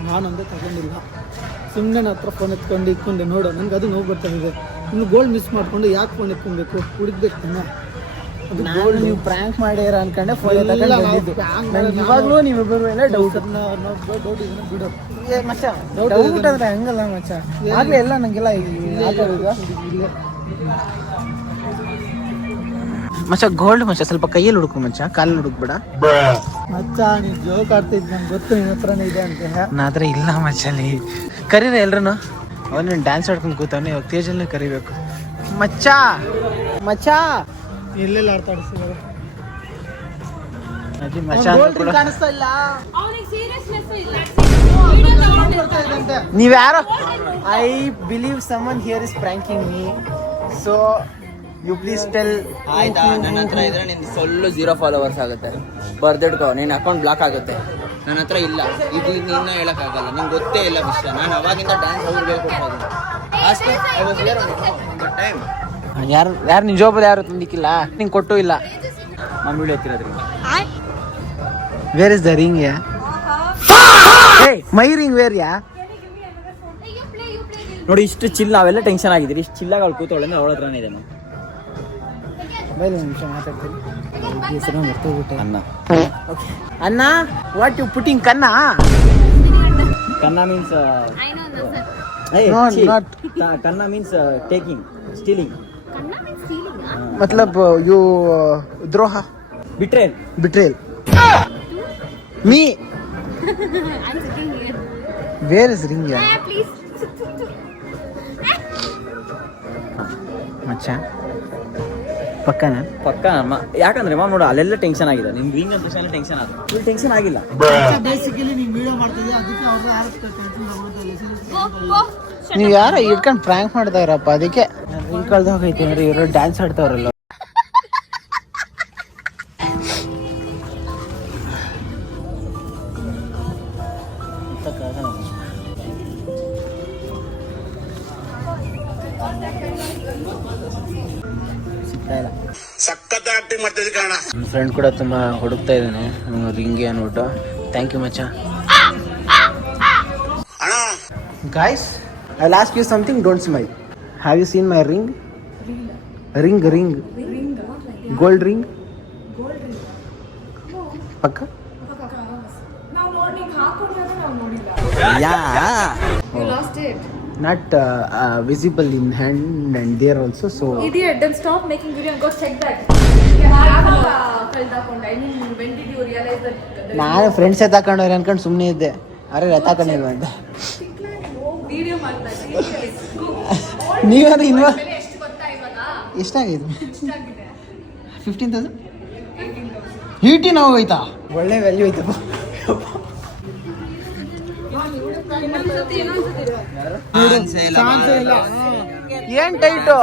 ನಾನಂದ್ರೆ ತಗೊಂಡಿಲ್ಲ, ಸುಮ್ಮನೆ ನನ್ನ ಹತ್ರ ಫೋನ್ ಇಟ್ಕೊಂಡೆ ನೋಡು, ನನಗೆ ಅದು ನೋವು ಬರ್ತಾ ಇದೆ. ಇನ್ನು ಗೋಲ್ಡ್ ಮಿಸ್ ಮಾಡಿಕೊಂಡು ಯಾಕೆ ಫೋನ್ ಎತ್ಕೊಬೇಕು, ಹುಡುಕ್ಬೇಕು ತಾನೆ. ಅದು ಗೋಲ್ಡ್ ನೀವು ಪ್ರ್ಯಾಂಕ್ ಮಾಡ್ಯಾರ ಅನ್ಕೊಂಡೆ ಫೋನ್ ತಗೊಂಡಿದ್ದು. ನಂಗೆ ಇವಾಗಲೂ ನೀವಿಬ್ಬರು ಎಲ್ಲ ಡೌಟ್ ಡೌಟ್ ಇದನ್ನ ಬಿಡು. ಮಚ್ಚ ಡೌಟ್ ಅಂದ್ರೆ ಹಂಗಲ್ಲ ಮಚ್ಚ, ಆಗಲೇ ಎಲ್ಲ ನಂಗೆಲ್ಲ ಇಲ್ಲೇ ಮಚ್ಚ ಗೋಲ್ಡ್ ಮಚ್ಚ ಸ್ವಲ್ಪ ಕೈಯಲ್ಲಿ ಹುಡುಕು ಮಚ್ಚ, ಕಾಲಲ್ಲಿ ಹುಡುಕ್ಬೇಡ ಮಚ್ಚ. ನೀನು ಜೋಕ್ ಆಡ್ತಿದ್ದು ನಂಗೆ ಗೊತ್ತು, ನಿನ್ನ ಹತ್ರನೇ ಇದೆ ಅಂತ. ನನ್ನ ಹತ್ರ ಇಲ್ಲ ಮಚ್ಚಲ್ಲಿ. ಕರೀರ ಎಲ್ರೂ ಅವನು ಡ್ಯಾನ್ಸ್ ಆಡ್ಕೊಂಡು ಕೂತವನೇ, ಇವಾಗ ತೇಜಲ್ಲೇ ಕರಿಬೇಕು. ಮಚ್ಚ ಮಚ್ಚ ಎಲ್ಲೆಲ್ಲ ಆಡ್ತಾಡಿಸ್ತಾರೆ ಮಚ್ಚ ಕಾಣಿಸ್ತಾ ಇಲ್ಲ. ಅವನಿಗೆ ಸೀರಿಯಸ್ನೆಸ್ ಇಲ್ಲ. ನೀವ್ಯಾರೋ I believe someone here is pranking me, so you please tell. ಆಯ್ತಾ, ನನ್ನ ಹತ್ರ ಇದ್ರೆ ನಿನ್ನ ಸೊಲ್ಲು 0 ಫಾಲೋವರ್ಸ್ ಆಗುತ್ತೆ, ಬರ್ದಿಡ್ಕೋ, ನಿನ್ನ ಅಕೌಂಟ್ ಬ್ಲಾಕ್ ಆಗುತ್ತೆ. ನನ್ನ ಹತ್ರ ಇಲ್ಲ, ಇದು ನಿನ್ನ ಹೇಳೋಕ್ಕಾಗಲ್ಲ, ನಿಂಗೆ ಗೊತ್ತೇ ಇಲ್ಲ ವಿಷಯ. ನಾನು ಅವಾಗಿಂದ ಡ್ಯಾನ್ಸ್ ಅವ್ರಿಗೆ ಹೇಳ್ಕೊಡ್ತಾ ಟೈಮ್. ಯಾರು ನಿಜವಾಗ್ಲೂ ಯಾರು ತಂದಿಕ್ಕಿಲ್ಲ, ನಿಂಗೆ ಕೊಟ್ಟು ಇಲ್ಲ. ನಾನು ವಿಡಿಯೋ ಎತ್ತಿರೋದ್ರಿಂದ. Where is the ring ya? My ring where ya? ನೋಡಿ ಇಷ್ಟು ಚಿಲ್, ನಾವೆಲ್ಲ ಟೆನ್ಷನ್ ಆಗಿದ್ದೀರಿ, ಇಷ್ಟು ಚಿಲ್ಲಾಗಿ ಅವಳು ಕೂತವಳೆ, ಅವಳ ಹತ್ರನೇ ಇದೆ. ಬೈಲ್ ಒಂದು ನಿಮಿಷ ಮಾತಾಡ್ತೀನಿ. ಹೆಸರು ಮರ್ತೋಗ್ಬಿಟ್ಟೆ. ಅನ್ನ ಅನ್ನ ವಾಟ್ ಯು ಪುಟಿಂಗ್ ಕನ್ನ? ಕನ್ನ means I know, no, sir. ಕನ್ನ means taking, stealing. Kanna means stealing, huh? ಮತ್ಲಬ್ ಯು ದ್ರೋಹ, betrayal. Betrayal me. I'm sitting here. Where is ring ya? Please. ಮಚ್ಚ ಪಕ್ಕನ ಪಕ್ಕ ಅಮ್ಮ, ಯಾಕಂದ್ರೆ ಮಾಮ್ ನೋಡು ಅಲ್ಲೆಲ್ಲ ಟೆನ್ಷನ್ ಆಗಿದೆ. ನಿಮ್ ರಿಂಗ್ ಅಂತ ತಕ್ಷಣ ಟೆನ್ಷನ್ ಆದ, ಫುಲ್ ಟೆನ್ಷನ್ ಆಗಿಲ್ಲ. ಬೇಸಿಕಲಿ ನೀನು ವಿಡಿಯೋ ಮಾಡ್ತಿದ್ದೆ, ಅದಕ್ಕೆ ಅವ್ರು ಯಾರು ಟೆನ್ಷನ್ ತಗೊಳ್ತಾ Go. ನೀವು ಯಾರೋ ಇಟ್ಕೊಂಡು ಪ್ರ್ಯಾಂಕ್ ಮಾಡ್ತಾವ್ರಪ್ಪ, ಅದಕ್ಕೆ ರಿಂಗ್ ಕಳ್ದು ಹೋಗೈತೆ ಅಂದ್ರೆ ಇವರು ಡ್ಯಾನ್ಸ್ ಆಡ್ತಾವ್ರಲ್ಲ. ಸಿಗ್ತಾ ಇಲ್ಲ. ಸಖತ್ ಆಕ್ಟಿಂಗ್ ಮಾಡ್ತಿದ್ದೆ ಕಾರಣ. ನನ್ನ ಫ್ರೆಂಡ್ ಕೂಡ ತುಂಬ ಹುಡುಕ್ತಾ ಇದ್ದಾನೆ ರಿಂಗ್ಗೆ ಅಂದ್ಬಿಟ್ಟು. ಥ್ಯಾಂಕ್ ಯು ಮಚ್ಚ. Guys, I'll ask you something, don't smile. Have you seen my ring? Ring. Gold ring? Pakka? Yeah. You lost it. Not visible in hand and there also, so... Idiot, then stop making video and go check that. I mean, when did you realize that? ನಾನು friends ಎತ್ತಾಕೊಂಡವ್ರೆ ಅನ್ಕೊಂಡು ಸುಮ್ಮನೆ ಇದ್ದೆ. ಅರೆ ಎತ್ತಾಕೊಂಡಿಲ್ವ ಅಂತ. Video ಮಾಡ್ತಾ ನೀವೇನು ಇನ್ವಾ ಎಷ್ಟು ಗೊತ್ತಾ ಇವಾಗ? ಎಷ್ಟಾಗಿದೆ? 15,000? 18 ಹೋಗೋಯ್ತಾ? ಒಳ್ಳೆ ವ್ಯಾಲ್ಯೂ ಐತಪ್ಪ. ಏನ್ ಟೈಟು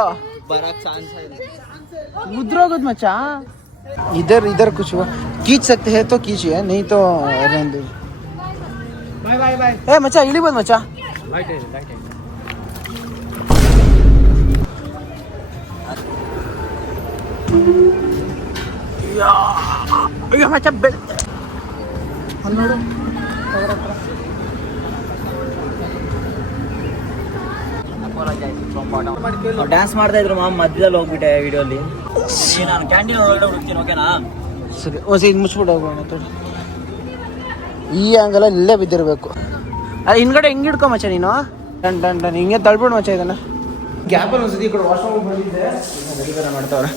ಉದ್ರೋಗೋದು ಮಚ್ಚ. इधर कुछ हुआ, खींच सकते हैं तो खींचिए, नहीं तो रहने दो. बाय. ए मचा इಳಿಬೋದು ಮಚ್ಚ. ಅಯ್ಯೋ ಮಚ್ಚ ಬೆಲ್ ಅಲ್ಲಿ ನೋಡು. ಡ್ಯಾನ್ಸ್ ಮಾಡ್ತಾ ಇದ್ರು ಮಾಮ್, ಮಧ್ಯದಲ್ಲಿ ಹೋಗ್ಬಿಟ್ಟೆ ವಿಡಿಯೋಲಿ. ನಾನು ಕ್ಯಾಂಟೀನ್ ಒಳಗಡೆ ಹುಡುಕ್ತೀನಿ, ಓಕೆನಾ? ಸರಿ ಹೊಸ ಇದು ಮುಚ್ಬಿಟ್ಟು ಹೋಗೋಣ. ಈ ಹಂಗಲ್ಲ ಇಲ್ಲೇ ಬಿದ್ದಿರಬೇಕು. ಅದು ಹಿಂದ್ಗಡೆ ಹಿಂಗೆ ಹಿಡ್ಕೊ ಮಚ್ಚ ನೀನು. ಡನ್ ಹಿಂಗೆ ತಳ್ಬಿಡು ಮಚ್ಚ ಇದನ್ನ. ಗ್ಯಾಪಲ್ಲಿ ಒಂದ್ಸತಿ ಈ ಕಡೆ ವಾಶ್ರೂಮ್ ಬಂದಿದ್ದೆ, ರೆಡಿ ಮಾಡ್ತಾವ್ರೆ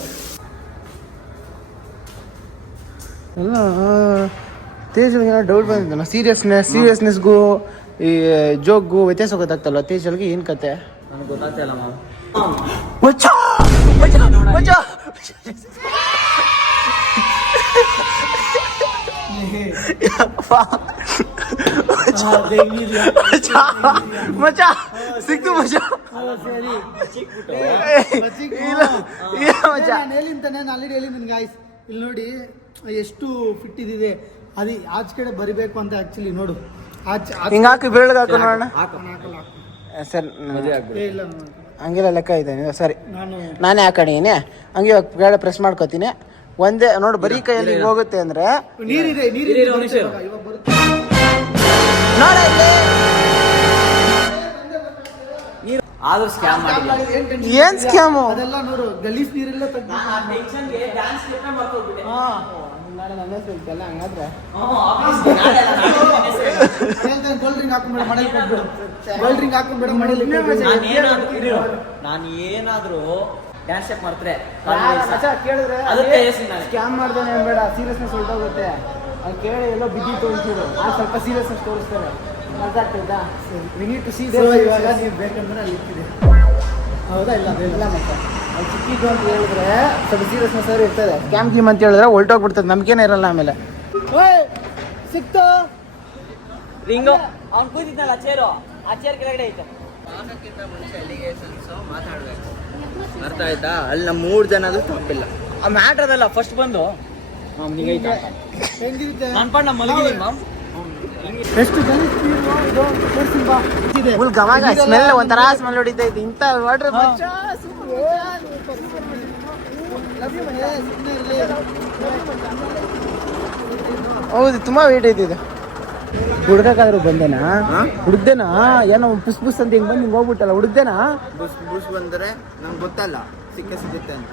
ಎಲ್ಲ. ತೇಜಲ್ಗೆ ಏನೋ ಡೌಟ್ ಬಂದಿದ್ದಾನ. ಸೀರಿಯಸ್ನೆಸ್ಗೂ ಈ ಜೋಕ್ಗೂ ವ್ಯತ್ಯಾಸ ಗೊತ್ತಾಗ್ತಲ್ಲ. ತೇಜಲ್ಗೆ ಏನು ಕತೆ? ನನಗೆ ಗೊತ್ತಾಗ್ತಾ ಇಲ್ಲ ಮಾಮ್. ಮಚ್ಚಾ ಮಚ್ಚಾ ಮಚ್ಚಾ ಮಚ್ಚಾ ಸಿಕ್ತು ಮಚ್ಚಾ. ನಾನು ಹೇಳಿಂತಾನೆ, ನಾನು ಆಲ್ರೆಡಿ ಹೇಳಿದ್ದೀನಿ ಗಾಯ್ಸ್. ಇಲ್ಲಿ ನೋಡಿ ಎಷ್ಟು ಫಿಟ್ ಇದಿದೆ. ಅದು ಆಚೆ ಕಡೆ ಬರಿಬೇಕು ಅಂತ ಆಕ್ಚುಲಿ ನೋಡು. ಹಿಂಗೆ ಹಾಕಿ ಬೆಳಗ್ಗೆ ಹಾಕು ನೋಡೋಣ ಸರ್. ಇಲ್ಲ ಹಂಗೆಲ್ಲ ಲೆಕ್ಕ ಇದೆ ಸರಿ. ನಾನು ನಾನೇ ಹಾಕೊಂಡಿನಿ ಹಂಗೆ ಇವಾಗ ಬೇಳೆ ಪ್ರೆಸ್ ಮಾಡ್ಕೋತೀನಿ. ಒಂದೇ ನೋಡು ಬರೀ ಕೈಯಲ್ಲಿ ಹಿಂಗೆ ಹೋಗುತ್ತೆ ಅಂದ್ರೆ ನೀರಿದೆ ಇರಿ, ಒಂದ್ ನಿಮಿಷ ಇರು. ಇವಾಗ ಬರುತ್ತೆ. ನೋಡ ಇಲ್ಲಿ ಆದ್ರೂ ಸ್ಕ್ಯಾಮ್ ಮಾಡಿಲ್ಲ. ಏನ್ ಸ್ಕ್ಯಾಮು? ಅದೆಲ್ಲ ನೋಡು ಗಲೀಜ್ ನೀರೆಲ್ಲ ತೆಗ್ದು ಹಂಗಾದ್ರೆ ಗೋಲ್ಡ್ ರಿಂಗ್ ಹಾಕೊಂಡ್ಬೇಡ ಮನೇಲಿ ಕೊಟ್ಬಿಡು. ಗೋಲ್ಡ್ ರಿಂಗ್ ಹಾಕೊಂಡ್ಬೇಡ ಮನೇಲಿ ನಾನು ಏನಾದ್ರೂ ಡ್ಯಾನ್ಸ್ ಸ್ಟೆಪ್ ಮಾಡ್ತಾರೆ ಕೇಳಿದ್ರೆ ಅದಕ್ಕೆ ಹೇಳ್ತೀನಿ ನಾನು. ಸ್ಕ್ಯಾಮ್ ಮಾಡ್ದೇನೆ ಬೇಡ, ಸೀರಿಯಸ್ನೆಸ್ ಹೊರಟೋಗುತ್ತೆ. ಅದು ಕೇಳಿ ಎಲ್ಲೋ ಬಿದ್ದಿತ್ತು ಒಂಚೂರು, ಅದು ಸ್ವಲ್ಪ ಸೀರಿಯಸ್ನೆಸ್ ತೋರಿಸ್ತಾರೆ. ಅರ್ಥ ಆಗ್ತದಾ? ವಿ ನೀಡ್ ಟು ಸಿ ಇವಾಗ ನೀವು ಬೇಕಂದ್ರೆ ಅಲ್ಲಿ ಇಟ್ಟಿದೆ. ಹೌದಾ? ಇಲ್ಲ ಇಲ್ಲ ಮತ್ತೆ ಅದು ಚಿಕ್ಕಿದ್ದು ಅಂತ ಹೇಳಿದ್ರೆ ಸ್ವಲ್ಪ ಸೀರಿಯಸ್ನೆಸ್ ಅವ್ರು ಇರ್ತದೆ. ಸ್ಕ್ಯಾಮ್ ಗೀಮ್ ಅಂತ ಹೇಳಿದ್ರೆ ಹೊರಟೋಗ್ಬಿಡ್ತದೆ, ನಂಬಿಕೆನೇ ಇರಲ್ಲ ಆಮೇಲೆ. ಸಿಕ್ತು ರಿಂಗು ಅವ್ನು ಕೂತಿದ್ನಲ್ಲ ಚೇರು, ಆ ಚೇರ್ ಕೆಳಗಡೆ ಐತೆ. ಅರ್ಥ ಆಯ್ತಾ? ಅಲ್ಲಿ ನಮ್ಮ 3 ಜನದು ತಪ್ಪಿಲ್ಲ. ಆ ಮ್ಯಾಟ್ರ್ ಅದಲ್ಲ ಫಸ್ಟ್ ಬಂದು ನಿಗೈತಾ ಹೆಂಗಿರುತ್ತೆ ನಾನು ಪಣ್ಣ ಮಲಗಿದ್ದೀನಿ ಮಾಮ್. ಎಷ್ಟು ಗಲೀಜ್ ನೀರು ಇದು ತೋರಿಸಿ ಬಾ. ಇದೆ. ಫುಲ್ ಗವಾಗ ಸ್ಮೆಲ್ ಒಂಥರ ಸ್ಮೆಲ್ ಹೊಡಿತೈತೆ ಇಂಥ ವಾಟರ್. ಹೌದು ತುಂಬಾ ವೇಟ್ ಐತಿ ಇದು. ಹುಡ್ಕಾದ್ರೂ ಬಂದೇನಾ? ಹುಡ್ದೇನಾ? ಏನೋ ಪುಸ್ ಪುಸ್ ಅಂತ ಹಿಂಗ್ ಬಂದು ಹಿಂಗ್ ಹೋಗ್ಬಿಟ್ಟಲ್ಲ, ಹುಡ್ದೇನಾ? ಬುಸ್ ಬಂದರೆ ನಂಗೆ ಗೊತ್ತಲ್ಲ ಸಿಗುತ್ತೆ ಅಂತ.